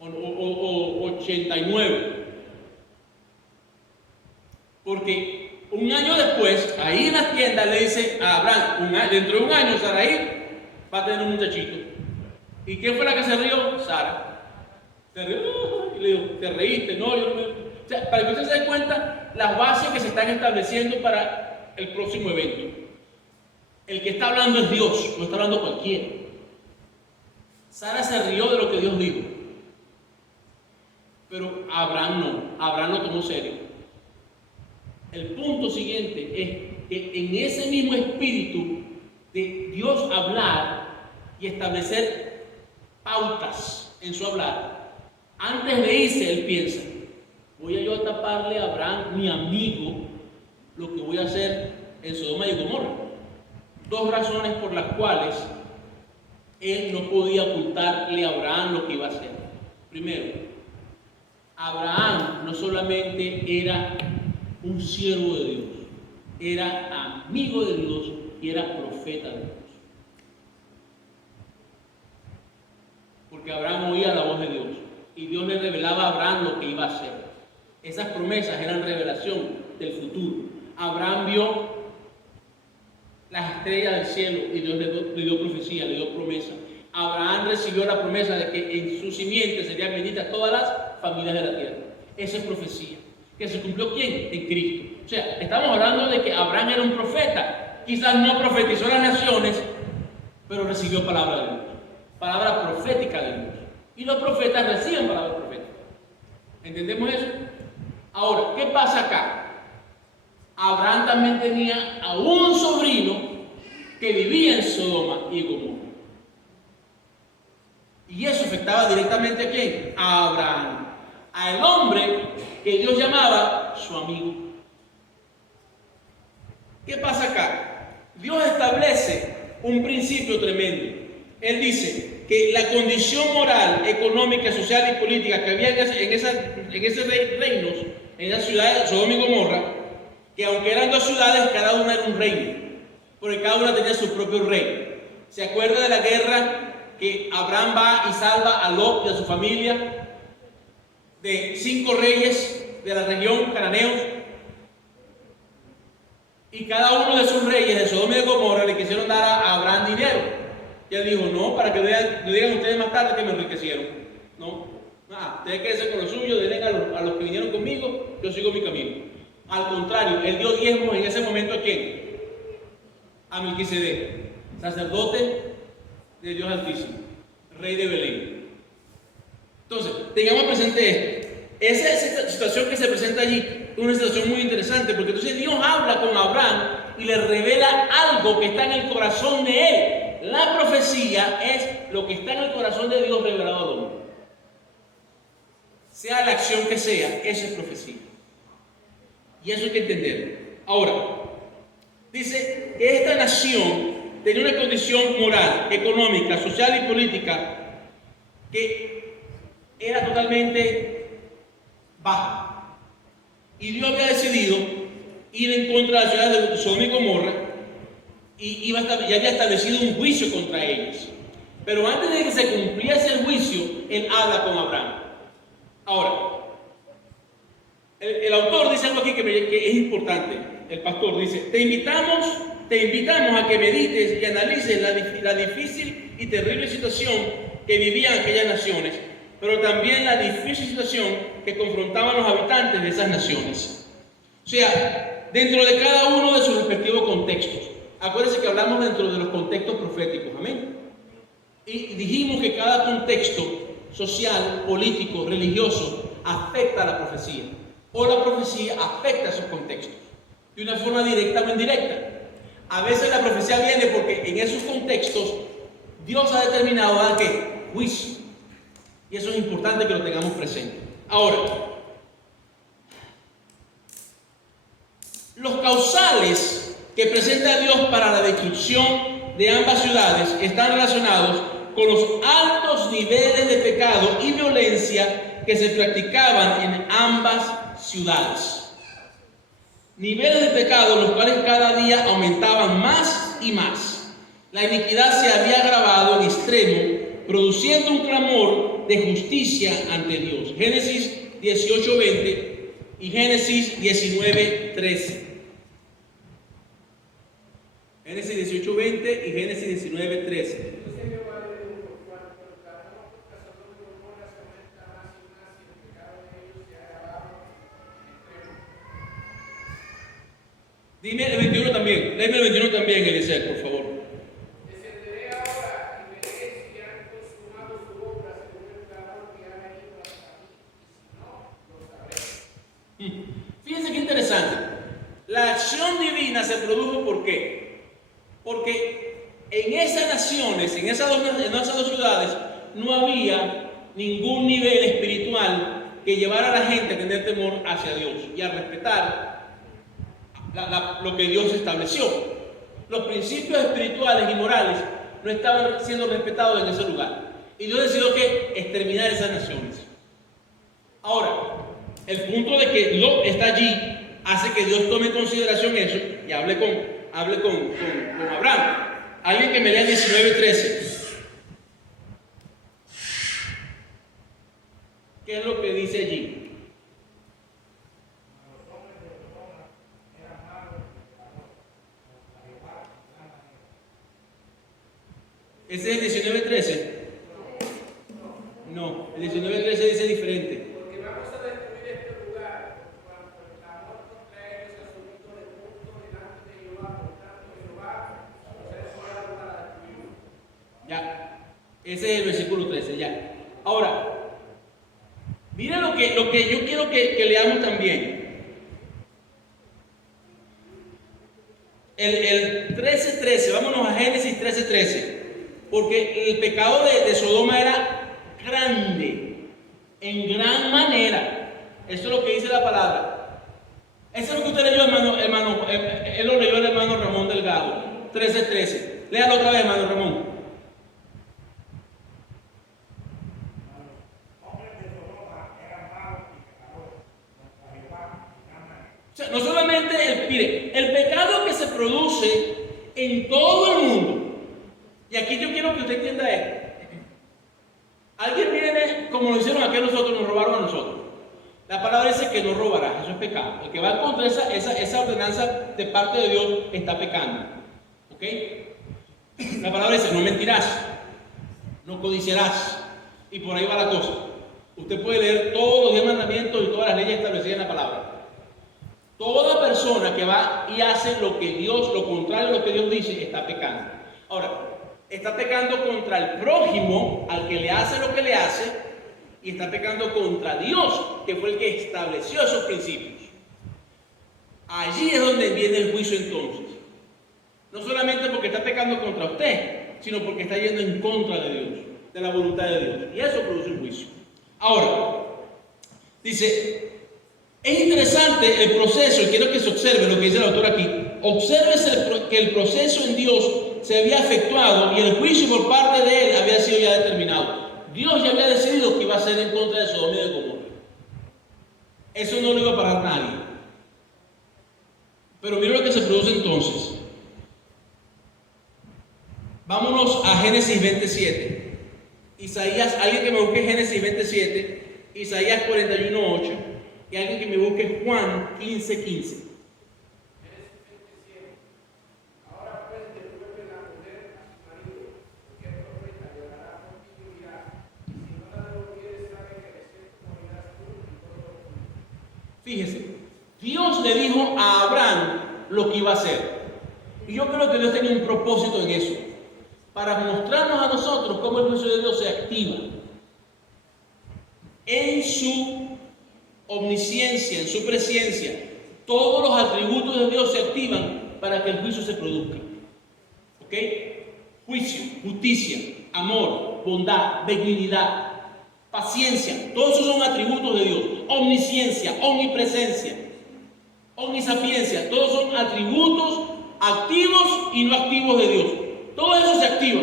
o 89. Porque un año después, ahí en la tienda le dice a Abraham, dentro de un año Sarai va a tener un muchachito. ¿Y quién fue la que se rió? Sara. Se rió y le dijo, ¿te reíste? No, yo no me... O sea, para que usted se dé cuenta las bases que se están estableciendo para el próximo evento. El que está hablando es Dios, no está hablando cualquiera. Sara se rió de lo que Dios dijo. Pero Abraham lo tomó serio. El punto siguiente es que en ese mismo espíritu de Dios hablar y establecer pautas en su hablar, antes de irse él piensa, voy a yo a taparle a Abraham, mi amigo, lo que voy a hacer en Sodoma y Gomorra. Dos razones por las cuales él no podía ocultarle a Abraham lo que iba a hacer. Primero, Abraham no solamente era un siervo de Dios, era amigo de Dios y era profeta de Dios. Porque Abraham oía la voz de Dios y Dios le revelaba a Abraham lo que iba a hacer. Esas promesas eran revelación del futuro. Abraham vio las estrellas del cielo y Dios le dio profecía, le dio promesa. Abraham recibió la promesa de que en su simiente serían benditas todas las familias de la tierra. Esa es profecía. ¿Que se cumplió quién? En Cristo. O sea, estamos hablando de que Abraham era un profeta. Quizás no profetizó las naciones, pero recibió palabra de Dios. Palabra profética de Dios. Y los profetas reciben palabra profética. ¿Entendemos eso? Ahora, ¿qué pasa acá? Abraham también tenía a un sobrino que vivía en Sodoma y Gomorra. Y eso afectaba directamente a quién? A Abraham. Al hombre que Dios llamaba su amigo. ¿Qué pasa acá? Dios establece un principio tremendo. Él dice que la condición moral, económica, social y política que había en esos reinos, en esas ciudades de Sodoma y Gomorra, que aunque eran dos ciudades, cada una era un reino, porque cada una tenía su propio rey. ¿Se acuerda de la guerra que Abraham va y salva a Lot y a su familia de 5 reyes de la región cananeos? Y cada uno de esos reyes de Sodoma y de Gomorra le quisieron dar a Abraham dinero. Y él dijo, no, para que lo digan ustedes más tarde que me enriquecieron. No, ustedes quédense con lo suyo, denle a los que vinieron conmigo, yo sigo mi camino. Al contrario, él dio diezmos en ese momento. ¿A quién? A Melquisedec, sacerdote de Dios Altísimo, rey de Belén. Entonces, tengamos presente esto. Esa situación que se presenta allí es una situación muy interesante, porque entonces Dios habla con Abraham y le revela algo que está en el corazón de él. La profecía es lo que está en el corazón de Dios revelado al hombre. Sea la acción que sea, eso es profecía. Y eso hay que entender. Ahora, dice que esta nación tenía una condición moral, económica, social y política que era totalmente baja. Y Dios había decidido ir en contra de la ciudad de Sodoma y Gomorra y ya había establecido un juicio contra ellos. Pero antes de que se cumpliese el juicio, él habla con Abraham. Ahora, el autor dice algo aquí que es importante. El pastor dice: te invitamos a que medites y analices la difícil y terrible situación que vivían aquellas naciones, pero también la difícil situación que confrontaban los habitantes de esas naciones. O sea, dentro de cada uno de sus respectivos contextos. Acuérdense que hablamos dentro de los contextos proféticos, amén. Y dijimos que cada contexto social, político, religioso afecta a la profecía, o la profecía afecta a esos contextos, de una forma directa o indirecta. A veces la profecía viene porque en esos contextos Dios ha determinado dar ¿qué? Juicio. Y eso es importante que lo tengamos presente. Ahora, los causales que presenta Dios para la destrucción de ambas ciudades están relacionados con los altos niveles de pecado y violencia que se practicaban en ambas ciudades. Niveles de pecado los cuales cada día aumentaban más y más. La iniquidad se había agravado en extremo, produciendo un clamor de justicia ante Dios. Génesis 18:20 y Génesis 19:13. Génesis 18:20 y Génesis 19:13. Dime el 21 también. Léeme el 21 también, Eliezer, por favor. Descenderé ahora y veré si han consumado su obra según el clamor que ha venido hasta mí. Si no, lo sabré. Fíjense qué interesante. La acción divina se produjo ¿por qué? Porque en esas naciones, en esas dos ciudades, no había ningún nivel espiritual que llevara a la gente a tener temor hacia Dios y a respetar lo que Dios estableció. Los principios espirituales y morales no estaban siendo respetados en ese lugar. Y Dios decidió que exterminar esas naciones. Ahora, el punto de que Lot está allí hace que Dios tome en consideración eso y hable con Abraham. Alguien que me lea 19:13. ¿Qué es lo que dice allí? ¿Ese es el 19:13? No, el 19:13 dice diferente. Porque vamos a destruir este lugar cuando el clamor contra ellos ha subido de punto delante de Jehová, por tanto Jehová nos ha enviado para destruirlo. Ya, ese es el versículo 13, ya. Ahora, miren lo que yo quiero que leamos también. El 13:13, vámonos a Génesis 13:13. Porque el pecado de Sodoma era grande, en gran manera. Eso es lo que dice la palabra. Eso es lo que usted leyó, hermano, él lo leyó el hermano Ramón Delgado. 13:13. Léalo otra vez, hermano Ramón. O sea, no solamente, mire, el pecado que se produce en todo el mundo. Y aquí yo quiero que usted entienda esto. Alguien viene, como lo hicieron aquí a nosotros, nos robaron a nosotros. La palabra dice que no robarás, eso es pecado. El que va contra esa ordenanza de parte de Dios está pecando. ¿Ok? La palabra dice, no mentirás, no codiciarás. Y por ahí va la cosa. Usted puede leer todos los 10 mandamientos y todas las leyes establecidas en la palabra. Toda persona que va y hace lo contrario a lo que Dios dice, está pecando. Ahora, está pecando contra el prójimo, al que le hace lo que le hace, y está pecando contra Dios, que fue el que estableció esos principios. Allí es donde viene el juicio entonces. No solamente porque está pecando contra usted, sino porque está yendo en contra de Dios, de la voluntad de Dios. Y eso produce un juicio. Ahora, dice, es interesante el proceso, y quiero que se observe lo que dice el autor aquí. Observe que el proceso en Dios se había efectuado y el juicio por parte de él había sido ya determinado. Dios ya había decidido que iba a ser en contra de Sodoma y de Gomorra. Eso no lo iba a parar nadie. Pero mira lo que se produce entonces. Vámonos a Génesis 27. Isaías, alguien que me busque Génesis 27, Isaías 41:8, y alguien que me busque Juan 15:15. Ahora pues devuelve la mujer a su marido, porque el profeta llorará contigo y dirá, y si no la devolvieres, sabe que de cierto morirás tú y todo lo tuyo. Fíjese, Dios le dijo a Abraham lo que iba a hacer. Y yo creo que Dios tenía un propósito en eso, para mostrarnos a nosotros cómo el juicio de Dios se activa en su omnisciencia, en su presencia. Todos los atributos de Dios se activan para que el juicio se produzca. ¿Ok? Juicio, justicia, amor, bondad, benignidad, paciencia, todos esos son atributos de Dios. Omnisciencia, omnipresencia, omnisapiencia, todos son atributos activos y no activos de Dios. Todo eso se activa.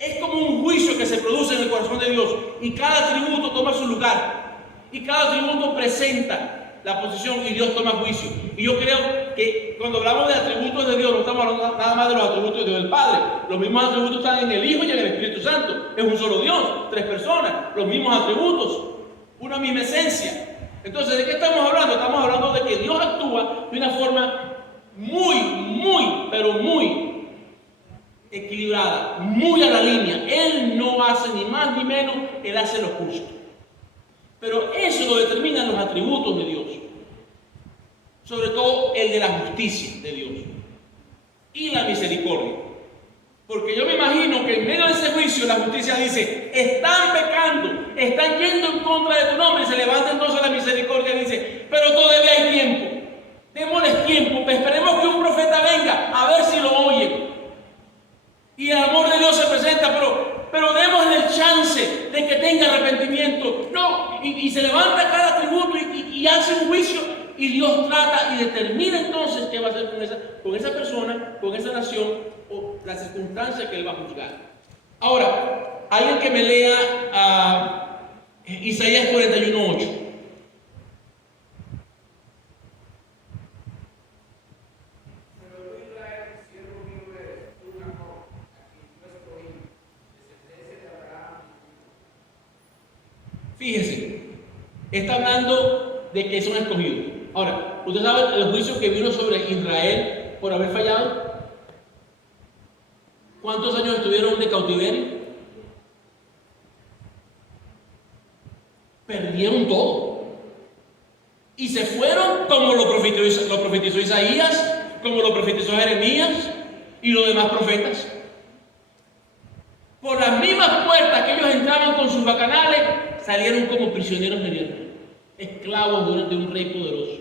Es como un juicio que se produce en el corazón de Dios y cada atributo toma su lugar y cada atributo presenta la posición y Dios toma juicio. Y yo creo que cuando hablamos de atributos de Dios no estamos hablando nada más de los atributos de Dios del Padre. Los mismos atributos están en el Hijo y en el Espíritu Santo. Es un solo Dios, 3 personas, los mismos atributos, una misma esencia. Entonces, ¿de qué estamos hablando? Estamos hablando de que Dios actúa de una forma pero muy equilibrada, muy a la línea. Él no hace ni más ni menos, Él hace lo justo. Pero eso lo determinan los atributos de Dios, sobre todo el de la justicia de Dios y la misericordia. Porque yo me imagino que en medio de ese juicio la justicia dice, están pecando, están yendo en contra de tu nombre, y se levanta entonces la misericordia y dice, pero todavía hay tiempo, démosles tiempo, esperemos que un profeta venga a ver si lo oyen. Y el amor de Dios se presenta, pero démosle el chance de que tenga arrepentimiento. No, y se levanta cada tributo y hace un juicio, y Dios trata y determina entonces qué va a hacer con esa persona, con esa nación, o la circunstancia que Él va a juzgar. Ahora, alguien que me lea Isaías 41:8. Fíjese, está hablando de que son escogidos. Ahora, ¿usted sabe el juicio que vino sobre Israel por haber fallado? ¿Cuántos años estuvieron de cautiverio? Perdieron todo. Y se fueron como lo profetizó Isaías, como lo profetizó Jeremías y los demás profetas. Por las mismas puertas que ellos entraban con sus bacanales, salieron como prisioneros de guerra, esclavos de un rey poderoso.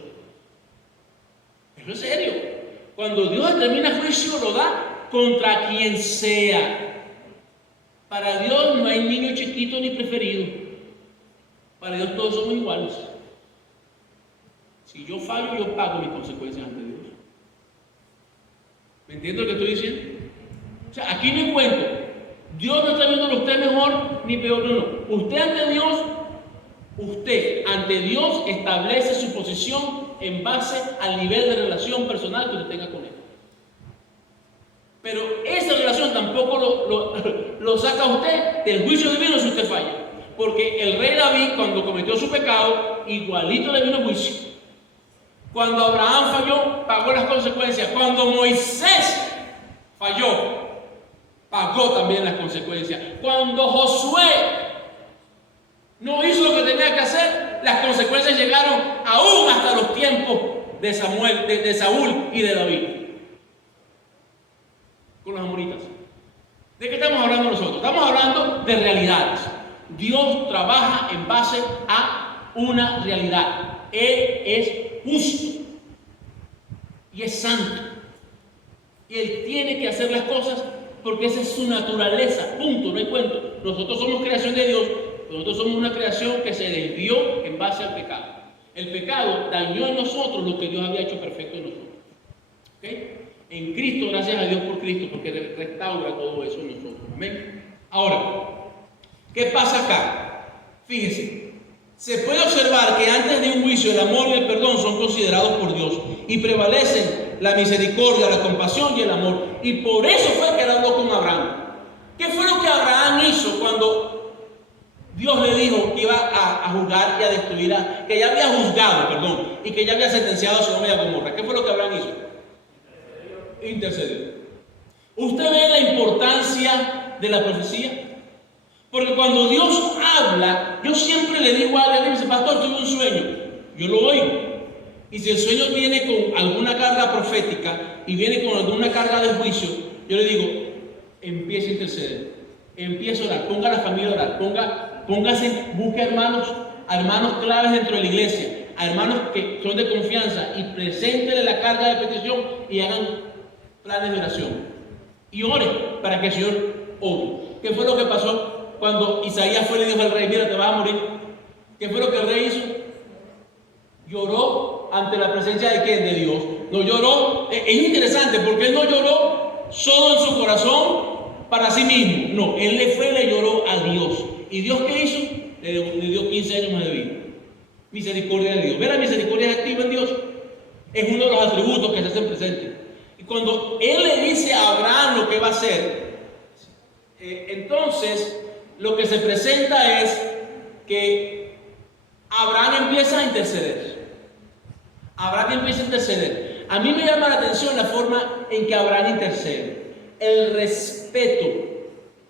Eso es serio. Cuando Dios determina juicio, lo da contra quien sea. Para Dios no hay niño chiquito ni preferido. Para Dios todos somos iguales. Si yo fallo, yo pago mis consecuencias ante Dios. ¿Me entiendes lo que estoy diciendo? O sea, aquí no hay cuento. Dios no está viendo a usted mejor ni peor, no. Usted ante Dios establece su posición en base al nivel de relación personal que usted tenga con Él. Pero esa relación tampoco lo saca a usted del juicio divino si usted falla. Porque el rey David, cuando cometió su pecado, igualito le vino juicio. Cuando Abraham falló, pagó las consecuencias. Cuando Moisés falló, pagó también las consecuencias. Cuando Josué no hizo lo que tenía que hacer, las consecuencias llegaron aún hasta los tiempos de Samuel, de Saúl y de David. Con los amonitas. ¿De qué estamos hablando nosotros? Estamos hablando de realidades. Dios trabaja en base a una realidad. Él es justo y es santo. Y Él tiene que hacer las cosas porque esa es su naturaleza, punto, no hay cuento. Nosotros somos creación de Dios, pero nosotros somos una creación que se desvió en base al pecado. El pecado dañó en nosotros lo que Dios había hecho perfecto en nosotros. ¿Okay? En Cristo, gracias a Dios por Cristo, porque restaura todo eso en nosotros. Amén. Ahora, ¿qué pasa acá? Fíjese, se puede observar que antes de un juicio el amor y el perdón son considerados por Dios y prevalecen la misericordia, la compasión y el amor. Y por eso fue que él habló con Abraham. ¿Qué fue lo que Abraham hizo cuando Dios le dijo que iba a juzgar y a destruir, que ya había juzgado, perdón, y que ya había sentenciado a Sodoma y a Gomorra? ¿Qué fue lo que Abraham hizo? Intercedió. ¿Usted ve la importancia de la profecía? Porque cuando Dios habla, yo siempre le digo a alguien, me dice, pastor, tuve un sueño. Yo lo oigo. Y si el sueño viene con alguna carga profética y viene con alguna carga de juicio, yo le digo, empiece a interceder, empiece a orar, ponga a la familia a orar, póngase, busque hermanos claves dentro de la iglesia, a hermanos que son de confianza y preséntele la carga de petición y hagan planes de oración. Y ore para que el Señor obre. ¿Qué fue lo que pasó cuando Isaías fue y le dijo al rey, mira, te vas a morir? ¿Qué fue lo que el rey hizo? Lloró ante la presencia de ¿quién? De Dios. No lloró, es interesante porque él no lloró solo en su corazón para sí mismo. No, él le lloró a Dios. ¿Y Dios qué hizo? Le dio 15 años más de vida. Misericordia de Dios. ¿Ve la misericordia activa en Dios? Es uno de los atributos que se hacen presentes. Y cuando él le dice a Abraham lo que va a hacer, entonces lo que se presenta es que Abraham empieza a interceder. Abraham empieza a interceder. A mí me llama la atención la forma en que Abraham intercede. El respeto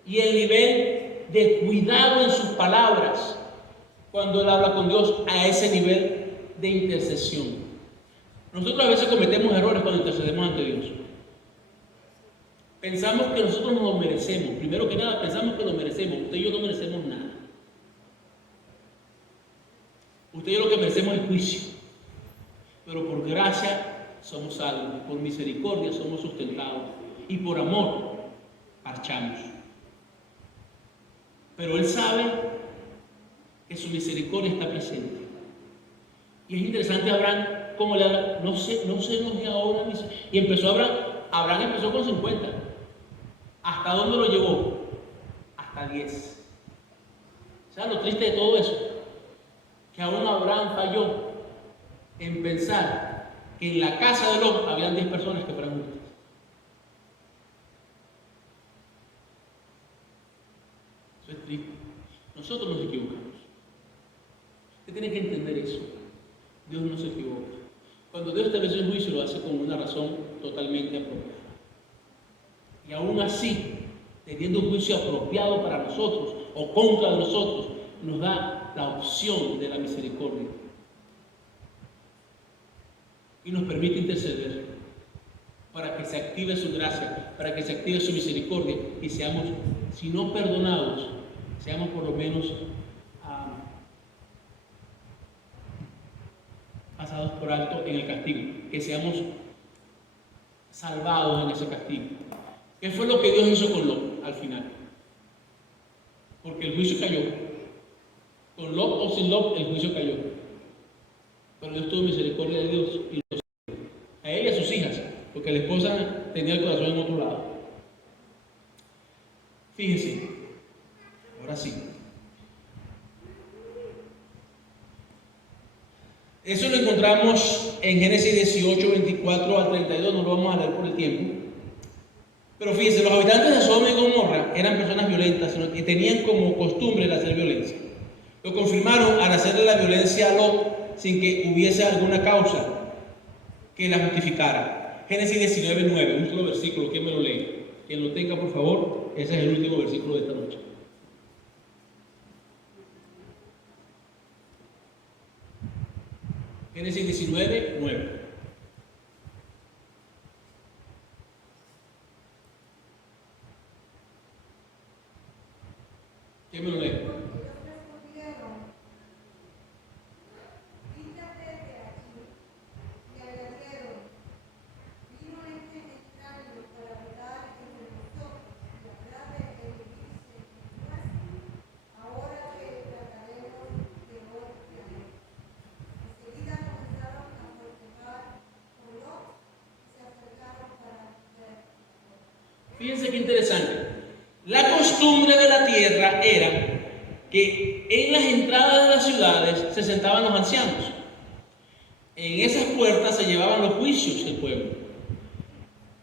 y el nivel de cuidado en sus palabras cuando él habla con Dios, a ese nivel de intercesión. Nosotros a veces cometemos errores cuando intercedemos ante Dios. Pensamos que nosotros nos lo merecemos. Primero que nada, pensamos que lo merecemos. Usted y yo no merecemos nada. Usted y yo lo que merecemos es juicio. Pero por gracia somos salvos. Por misericordia somos sustentados. Y por amor marchamos. Pero Él sabe que su misericordia está presente. Y es interesante Abraham cómo le habla, no se enoje ahora. Y empezó Abraham empezó con 50. ¿Hasta dónde lo llevó? Hasta 10. ¿Sabes lo triste de todo eso? Que aún Abraham falló en pensar que en la casa de Lot habían 10 personas que fueran justas. Eso es triste. Nosotros nos equivocamos. Usted tiene que entender eso. Dios no se equivoca. Cuando Dios establece el juicio, lo hace con una razón totalmente apropiada. Y aún así, teniendo un juicio apropiado para nosotros o contra de nosotros, nos da la opción de la misericordia. Y nos permite interceder para que se active su gracia, para que se active su misericordia y seamos, si no perdonados, seamos por lo menos pasados por alto en el castigo, que seamos salvados en ese castigo. ¿Qué fue lo que Dios hizo con Lot al final? Porque el juicio cayó. Con Lot o sin Lot, el juicio cayó. Pero Dios tuvo misericordia de Dios y los a ella y a sus hijas, porque la esposa tenía el corazón en otro lado. Fíjense, ahora sí. Eso lo encontramos en Génesis 18, 24 al 32, no lo vamos a leer por el tiempo. Pero fíjense, los habitantes de Sodoma y Gomorra eran personas violentas y tenían como costumbre el hacer violencia. Lo confirmaron al hacerle la violencia a Lot sin que hubiese alguna causa que la justificara. Génesis 19, 9, un solo versículo, ¿quién me lo lee? Quien lo tenga, por favor, ese es el último versículo de esta noche. Génesis 19, 9. ¿Quién me lo lee? Fíjense qué interesante. La costumbre de la tierra era que en las entradas de la ciudades se sentaban los ancianos. En esas puertas se llevaban los juicios del pueblo.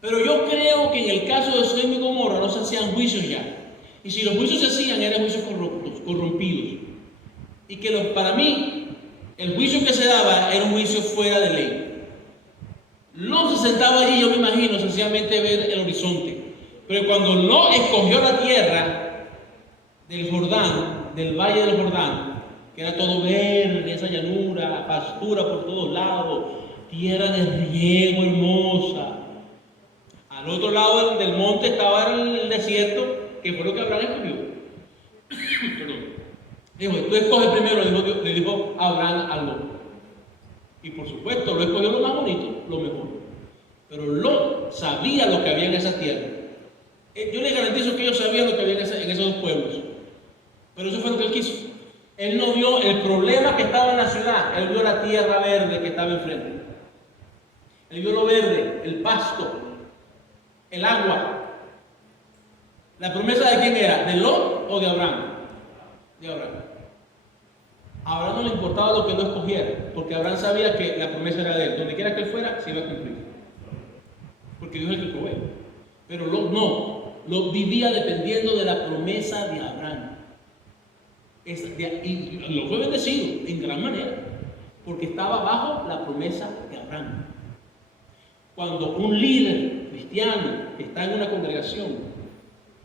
Pero yo creo que en el caso de Sodoma y Gomorra no se hacían juicios ya. Y si los juicios se hacían, eran juicios corrompidos. Y que para mí, el juicio que se daba era un juicio fuera de ley. Lot se sentaba allí, yo me imagino, sencillamente ver el horizonte. Pero cuando Lot escogió la tierra del Jordán, del valle del Jordán, que era todo verde, esa llanura, pastura por todos lados, tierra de riego hermosa. Al otro lado del monte estaba el desierto, que fue lo que Abraham escogió. Perdón. Dijo, tú escoges primero, le dijo Abraham a Lot. Y por supuesto, lo escogió lo más bonito, lo mejor. Pero Lot sabía lo que había en esa tierra. Yo le garantizo que ellos sabían lo que había en esos dos pueblos. Pero eso fue lo que él quiso. Él no vio el problema que estaba en la ciudad, él vio la tierra verde que estaba enfrente. Él vio lo verde, el pasto, el agua. ¿La promesa de quién era? ¿De Lot o de Abraham? De Abraham. A Abraham no le importaba lo que él escogiera, porque Abraham sabía que la promesa era de él. Donde quiera que él fuera, se iba a cumplir. Porque Dios es el que provee. Pero Lot no. Lot vivía dependiendo de la promesa de Abraham. Y lo fue bendecido en gran manera, porque estaba bajo la promesa de Abraham. Cuando un líder cristiano está en una congregación,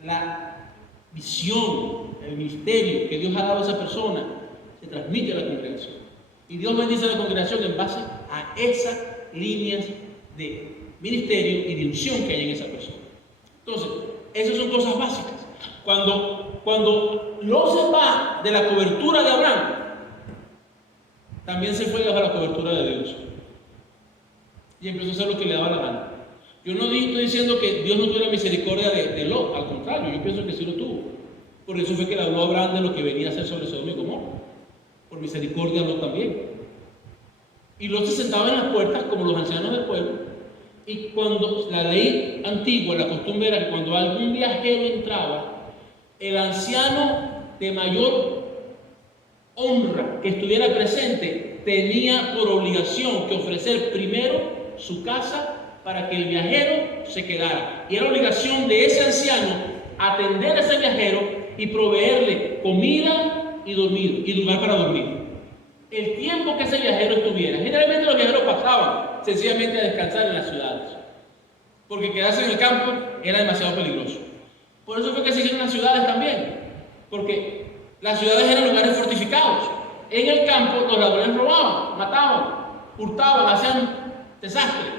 la visión, el ministerio que Dios ha dado a esa persona se transmite a la congregación. Y Dios bendice a la congregación en base a esas líneas de ministerio y de unción que hay en esa persona. Entonces, esas son cosas básicas. Cuando Lot se va de la cobertura de Abraham, también se fue bajo la cobertura de Dios. Y empezó a hacer lo que le daba la gana. Yo no estoy diciendo que Dios no tuviera misericordia de Lot, al contrario, yo pienso que sí lo tuvo. Por eso fue que le habló a Abraham de lo que venía a hacer sobre Sodoma y Gomorra. Por misericordia Lot también. Y Lot se sentaba en las puertas como los ancianos del pueblo. Y cuando la ley antigua, la costumbre era que cuando algún viajero entraba, el anciano de mayor honra que estuviera presente tenía por obligación que ofrecer primero su casa para que el viajero se quedara. Y era obligación de ese anciano atender a ese viajero y proveerle comida y lugar para dormir. El tiempo que ese viajero estuviera. Generalmente los viajeros pasaban sencillamente a descansar en las ciudades, porque quedarse en el campo era demasiado peligroso. Por eso fue que se hicieron las ciudades también, porque las ciudades eran lugares fortificados. En el campo los ladrones robaban, mataban, hurtaban, hacían desastre.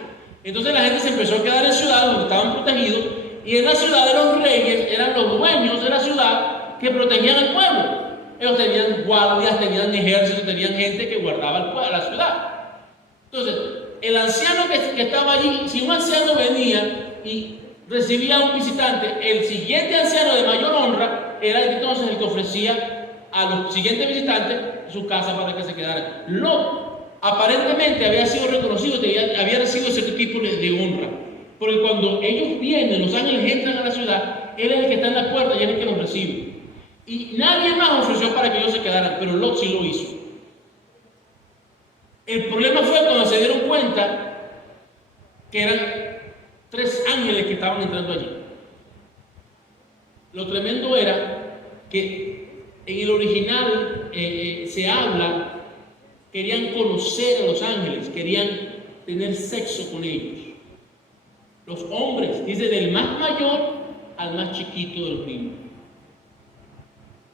Entonces la gente se empezó a quedar en ciudades donde estaban protegidos, y en la ciudad de los reyes eran los dueños de la ciudad que protegían al pueblo. Ellos tenían guardias, tenían ejércitos, tenían gente que guardaba la ciudad. Entonces, el anciano que estaba allí, si un anciano venía y recibía a un visitante, el siguiente anciano de mayor honra era entonces el que ofrecía a los siguientes visitantes su casa para que se quedaran. Lot aparentemente había sido reconocido, había recibido ese tipo de honra, porque cuando ellos vienen, los ángeles entran a la ciudad, él es el que está en la puerta y él es el que los recibe. Y nadie más ofreció para que ellos se quedaran, pero Lot sí lo hizo. El problema fue cuando se dieron cuenta que eran 3 ángeles que estaban entrando allí. Lo tremendo era que en el original se habla, querían conocer a los ángeles, querían tener sexo con ellos. Los hombres, dice, del más mayor al más chiquito de los niños.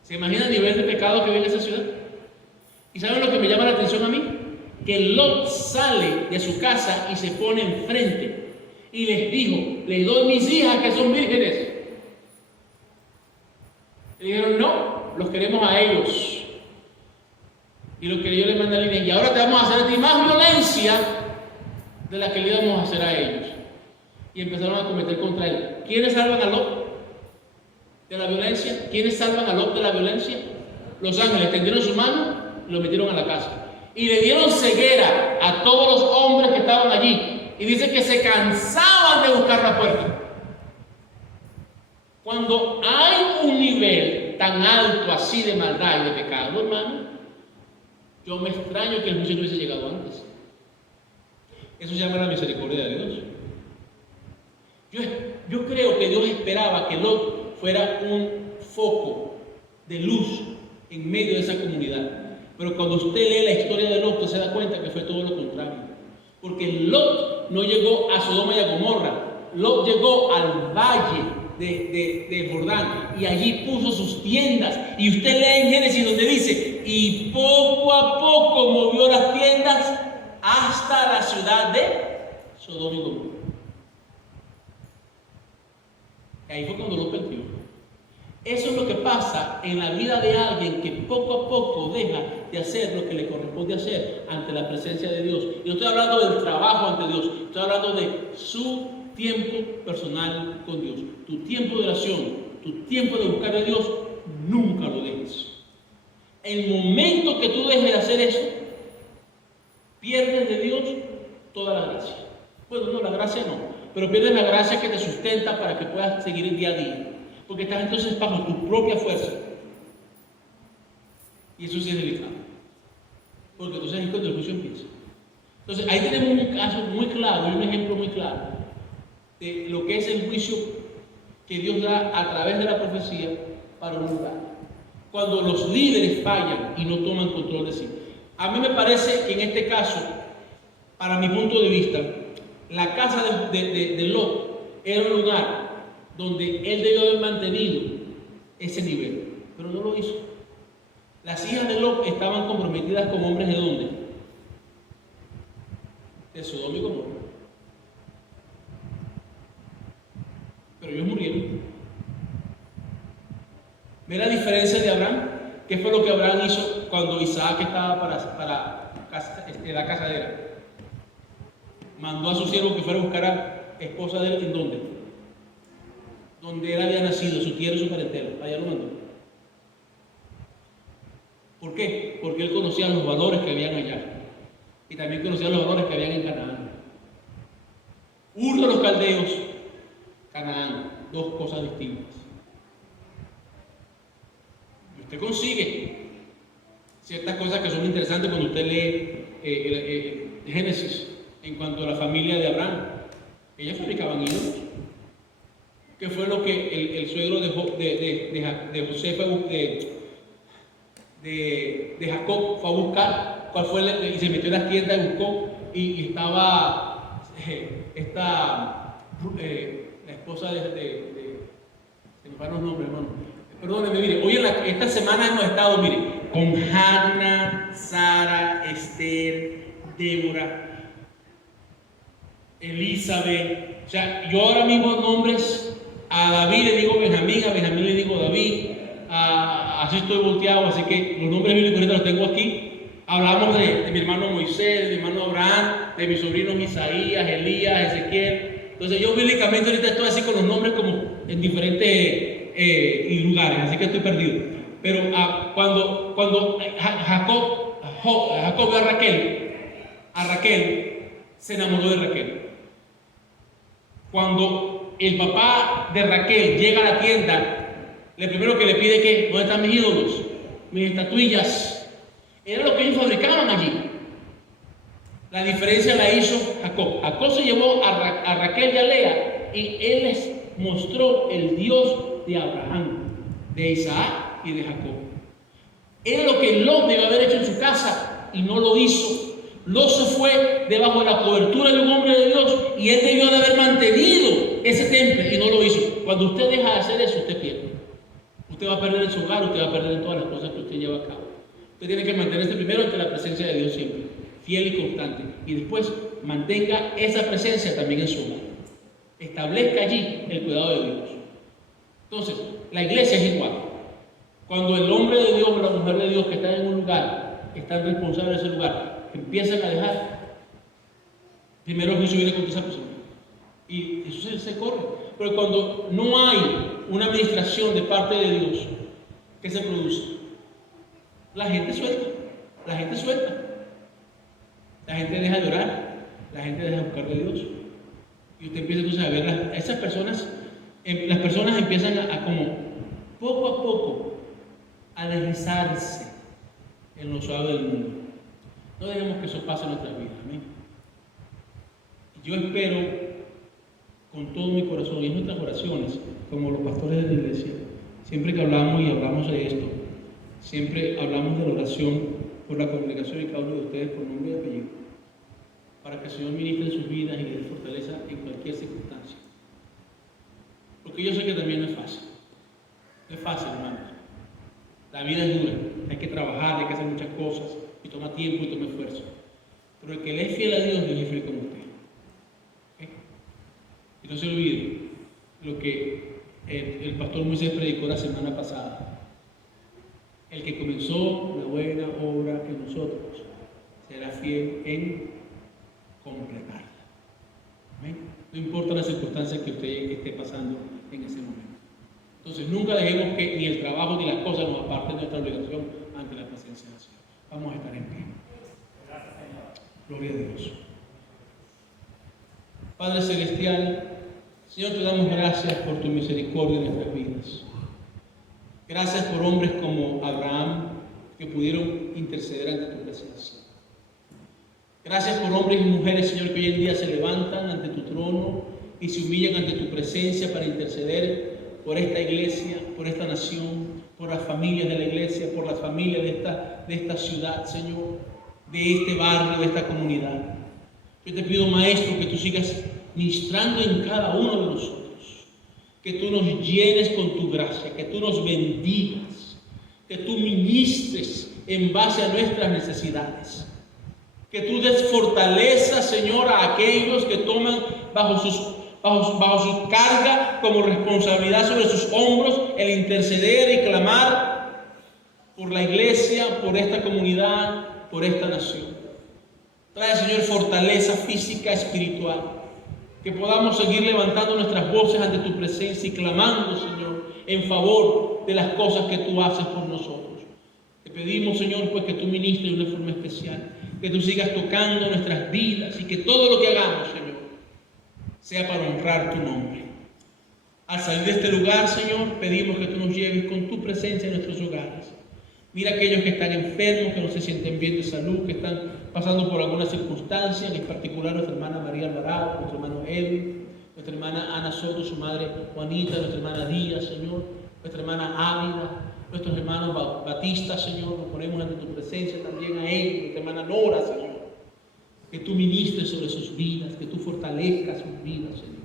¿Se imagina el nivel de pecado que había en esa ciudad? ¿Y saben lo que me llama la atención a mí? Que Lot sale de su casa y se pone enfrente y les dijo, les doy mis hijas que son vírgenes. Le dijeron, no, los queremos a ellos. Y lo que yo les mandé a Lina, y ahora te vamos a hacer a ti más violencia de la que le íbamos a hacer a ellos. Y empezaron a cometer contra él. ¿Quiénes salvan a Lot de la violencia? ¿Quiénes salvan a Lot de la violencia? Los ángeles tendieron su mano y lo metieron a la casa. Y le dieron ceguera a todos los hombres que estaban allí. Y dice que se cansaban de buscar la puerta. Cuando hay un nivel tan alto así de maldad y de pecado, hermano, Yo me extraño que el juicio no hubiese llegado antes. Eso se llama la misericordia de Dios. Yo creo que Dios esperaba que Lot fuera un foco de luz en medio de esa comunidad. Pero cuando usted lee la historia de Lot, usted se da cuenta que fue todo lo contrario. Porque Lot no llegó a Sodoma y a Gomorra. Lot llegó al valle de Jordán y allí puso sus tiendas. Y usted lee en Génesis donde dice, y poco a poco movió las tiendas hasta la ciudad de Sodoma y Gomorra. Y ahí fue cuando Lot perdió. Eso es lo que pasa en la vida de alguien que poco a poco deja de hacer lo que le corresponde hacer ante la presencia de Dios. Y no estoy hablando del trabajo ante Dios, estoy hablando de su tiempo personal con Dios. Tu tiempo de oración, tu tiempo de buscar a Dios, nunca lo dejes. El momento que tú dejes de hacer eso, pierdes de Dios toda la gracia. Bueno, no, la gracia no, pero pierdes la gracia que te sustenta para que puedas seguir el día a día. Porque estás entonces bajo tu propia fuerza. Y eso sí es delicado. Porque entonces es cuando el juicio empieza. Entonces ahí tenemos un caso muy claro, un ejemplo muy claro de lo que es el juicio que Dios da a través de la profecía para un lugar. Cuando los líderes fallan y no toman control de sí. A mí me parece que en este caso, para mi punto de vista, la casa de Lot era un lugar donde él debió haber mantenido ese nivel, pero no lo hizo. Las hijas de Lot estaban comprometidas con hombres de ¿dónde? De Sodoma y Gomorra. Pero ellos murieron. ¿Ve la diferencia de Abraham? ¿Qué fue lo que Abraham hizo cuando Isaac estaba para la casadera? Mandó a su siervo que fuera a buscar a esposa de él. ¿En dónde? Donde él había nacido, su tierra y su parentela. Allá lo mandó. ¿Por qué? Porque él conocía los valores que habían allá. Y también conocía los valores que habían en Canaán. Ur de los caldeos, Canaán. Dos cosas distintas. Y usted consigue ciertas cosas que son interesantes cuando usted lee Génesis en cuanto a la familia de Abraham. Ellas fabricaban ídolos. ¿Qué fue lo que el suegro de José de Jacob fue a buscar? ¿Cuál fue? Y se metió en las tiendas y buscó. Y estaba la esposa se me van los nombres, hermano. Perdónenme, mire, hoy esta semana hemos estado, mire, con Hannah, Sara, Esther, Débora, Elizabeth. O sea, yo ahora mismo nombres. A David le digo Benjamín, a Benjamín le digo David, así estoy volteado, así que los nombres bíblicos ahorita los tengo aquí. Hablamos de mi hermano Moisés, de mi hermano Abraham, de mis sobrinos Isaías, Elías, Ezequiel. Entonces yo bíblicamente ahorita estoy así con los nombres como en diferentes lugares, así que estoy perdido. Pero cuando Jacob ve a Raquel se enamoró de Raquel. Cuando el papá de Raquel llega a la tienda, lo primero que le pide es que, ¿dónde están mis ídolos? Mis estatuillas. Era lo que ellos fabricaban allí. La diferencia la hizo Jacob. Jacob se llevó a Raquel y a Lea y él les mostró el Dios de Abraham, de Isaac y de Jacob. Era lo que Lot debió haber hecho en su casa y no lo hizo. Lot se fue debajo de la cobertura de un hombre de Dios y él debió de haber mantenido ese temple y no lo hizo. Cuando usted deja de hacer eso, usted pierde. Usted va a perder en su hogar, usted va a perder en todas las cosas que usted lleva a cabo. Usted tiene que mantenerse primero ante la presencia de Dios siempre, fiel y constante. Y después mantenga esa presencia también en su hogar. Establezca allí el cuidado de Dios. Entonces, la iglesia es igual. Cuando el hombre de Dios o la mujer de Dios que está en un lugar, están responsables de ese lugar, empiezan a dejar, primero el juicio viene contra esa persona. Y eso se corre. Pero cuando no hay una administración de parte de Dios, ¿qué se produce? La gente suelta. La gente suelta. La gente deja de orar. La gente deja de buscar de Dios. Y usted empieza entonces a ver esas personas. Las personas empiezan a como poco a poco a deslizarse en lo suave del mundo. No dejemos que eso pase en nuestras vidas. Amén. Yo espero con todo mi corazón y en nuestras oraciones, como los pastores de la iglesia, siempre que hablamos y hablamos de esto, siempre hablamos de la oración por la congregación y cada uno de ustedes por nombre y apellido, para que el Señor ministre en sus vidas y les dé fortaleza en cualquier circunstancia. Porque yo sé que también no es fácil. No es fácil, hermanos. La vida es dura. Hay que trabajar, hay que hacer muchas cosas, y toma tiempo y toma esfuerzo. Pero el que le es fiel a Dios, Dios es fiel con usted. ¿Okay? Y no se olvide lo que el pastor Moisés predicó la semana pasada. El que comenzó la buena obra en nosotros será fiel en completarla. ¿Amén? No importa las circunstancias que usted esté pasando en ese momento. Entonces nunca dejemos que ni el trabajo ni las cosas nos aparten de nuestra obligación ante la presencia del Señor. Vamos a estar en pie. Gloria a Dios. Padre Celestial, Señor, te damos gracias por tu misericordia en nuestras vidas. Gracias por hombres como Abraham que pudieron interceder ante tu presencia. Gracias por hombres y mujeres, Señor, que hoy en día se levantan ante tu trono y se humillan ante tu presencia para interceder por esta iglesia, por esta nación, por las familias de la iglesia, por las familias de esta ciudad, Señor, de este barrio, de esta comunidad. Yo te pido, Maestro, que tú sigas ministrando en cada uno de nosotros, que tú nos llenes con tu gracia, que tú nos bendigas, que tú ministres en base a nuestras necesidades, que tú des fortaleza, Señor, a aquellos que toman bajo su carga como responsabilidad sobre sus hombros el interceder y clamar por la iglesia, por esta comunidad, por esta nación. Trae, Señor, fortaleza física, espiritual, que podamos seguir levantando nuestras voces ante tu presencia y clamando, Señor, en favor de las cosas que tú haces por nosotros. Te pedimos, Señor, pues que tú ministres de una forma especial, que tú sigas tocando nuestras vidas y que todo lo que hagamos, Señor, sea para honrar tu nombre. Al salir de este lugar, Señor, pedimos que tú nos lleves con tu presencia en nuestros hogares. Mira a aquellos que están enfermos, que no se sienten bien de salud, que están pasando por alguna circunstancia, en particular nuestra hermana María Alvarado, nuestro hermano Edwin, nuestra hermana Ana Soto, su madre Juanita, nuestra hermana Díaz, Señor, nuestra hermana Ávila, nuestros hermanos Batista, Señor, nos ponemos ante tu presencia también a ellos, nuestra hermana Nora, Señor. Que tú ministres sobre sus vidas, que tú fortalezcas sus vidas, Señor.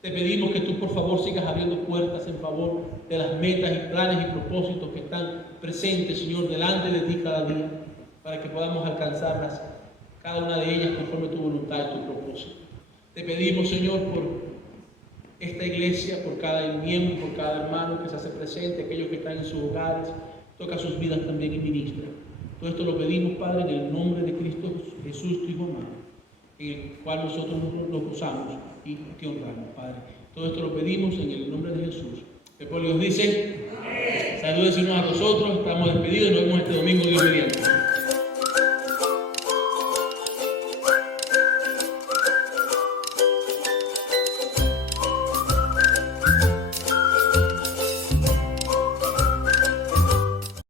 Te pedimos que tú, por favor, sigas abriendo puertas en favor de las metas y planes y propósitos que están presentes, Señor, delante de ti cada día, para que podamos alcanzarlas, cada una de ellas conforme tu voluntad y tu propósito. Te pedimos, Señor, por esta iglesia, por cada miembro, por cada hermano que se hace presente, aquellos que están en sus hogares, toca sus vidas también y ministra. Todo esto lo pedimos, Padre, en el nombre de Cristo Jesús, tu Hijo amado, en el cual nosotros nos gozamos y te honramos, Padre. Todo esto lo pedimos en el nombre de Jesús. El pueblo de Dios dice, salúdense unos a los otros, estamos despedidos, nos vemos este domingo, Dios mediante.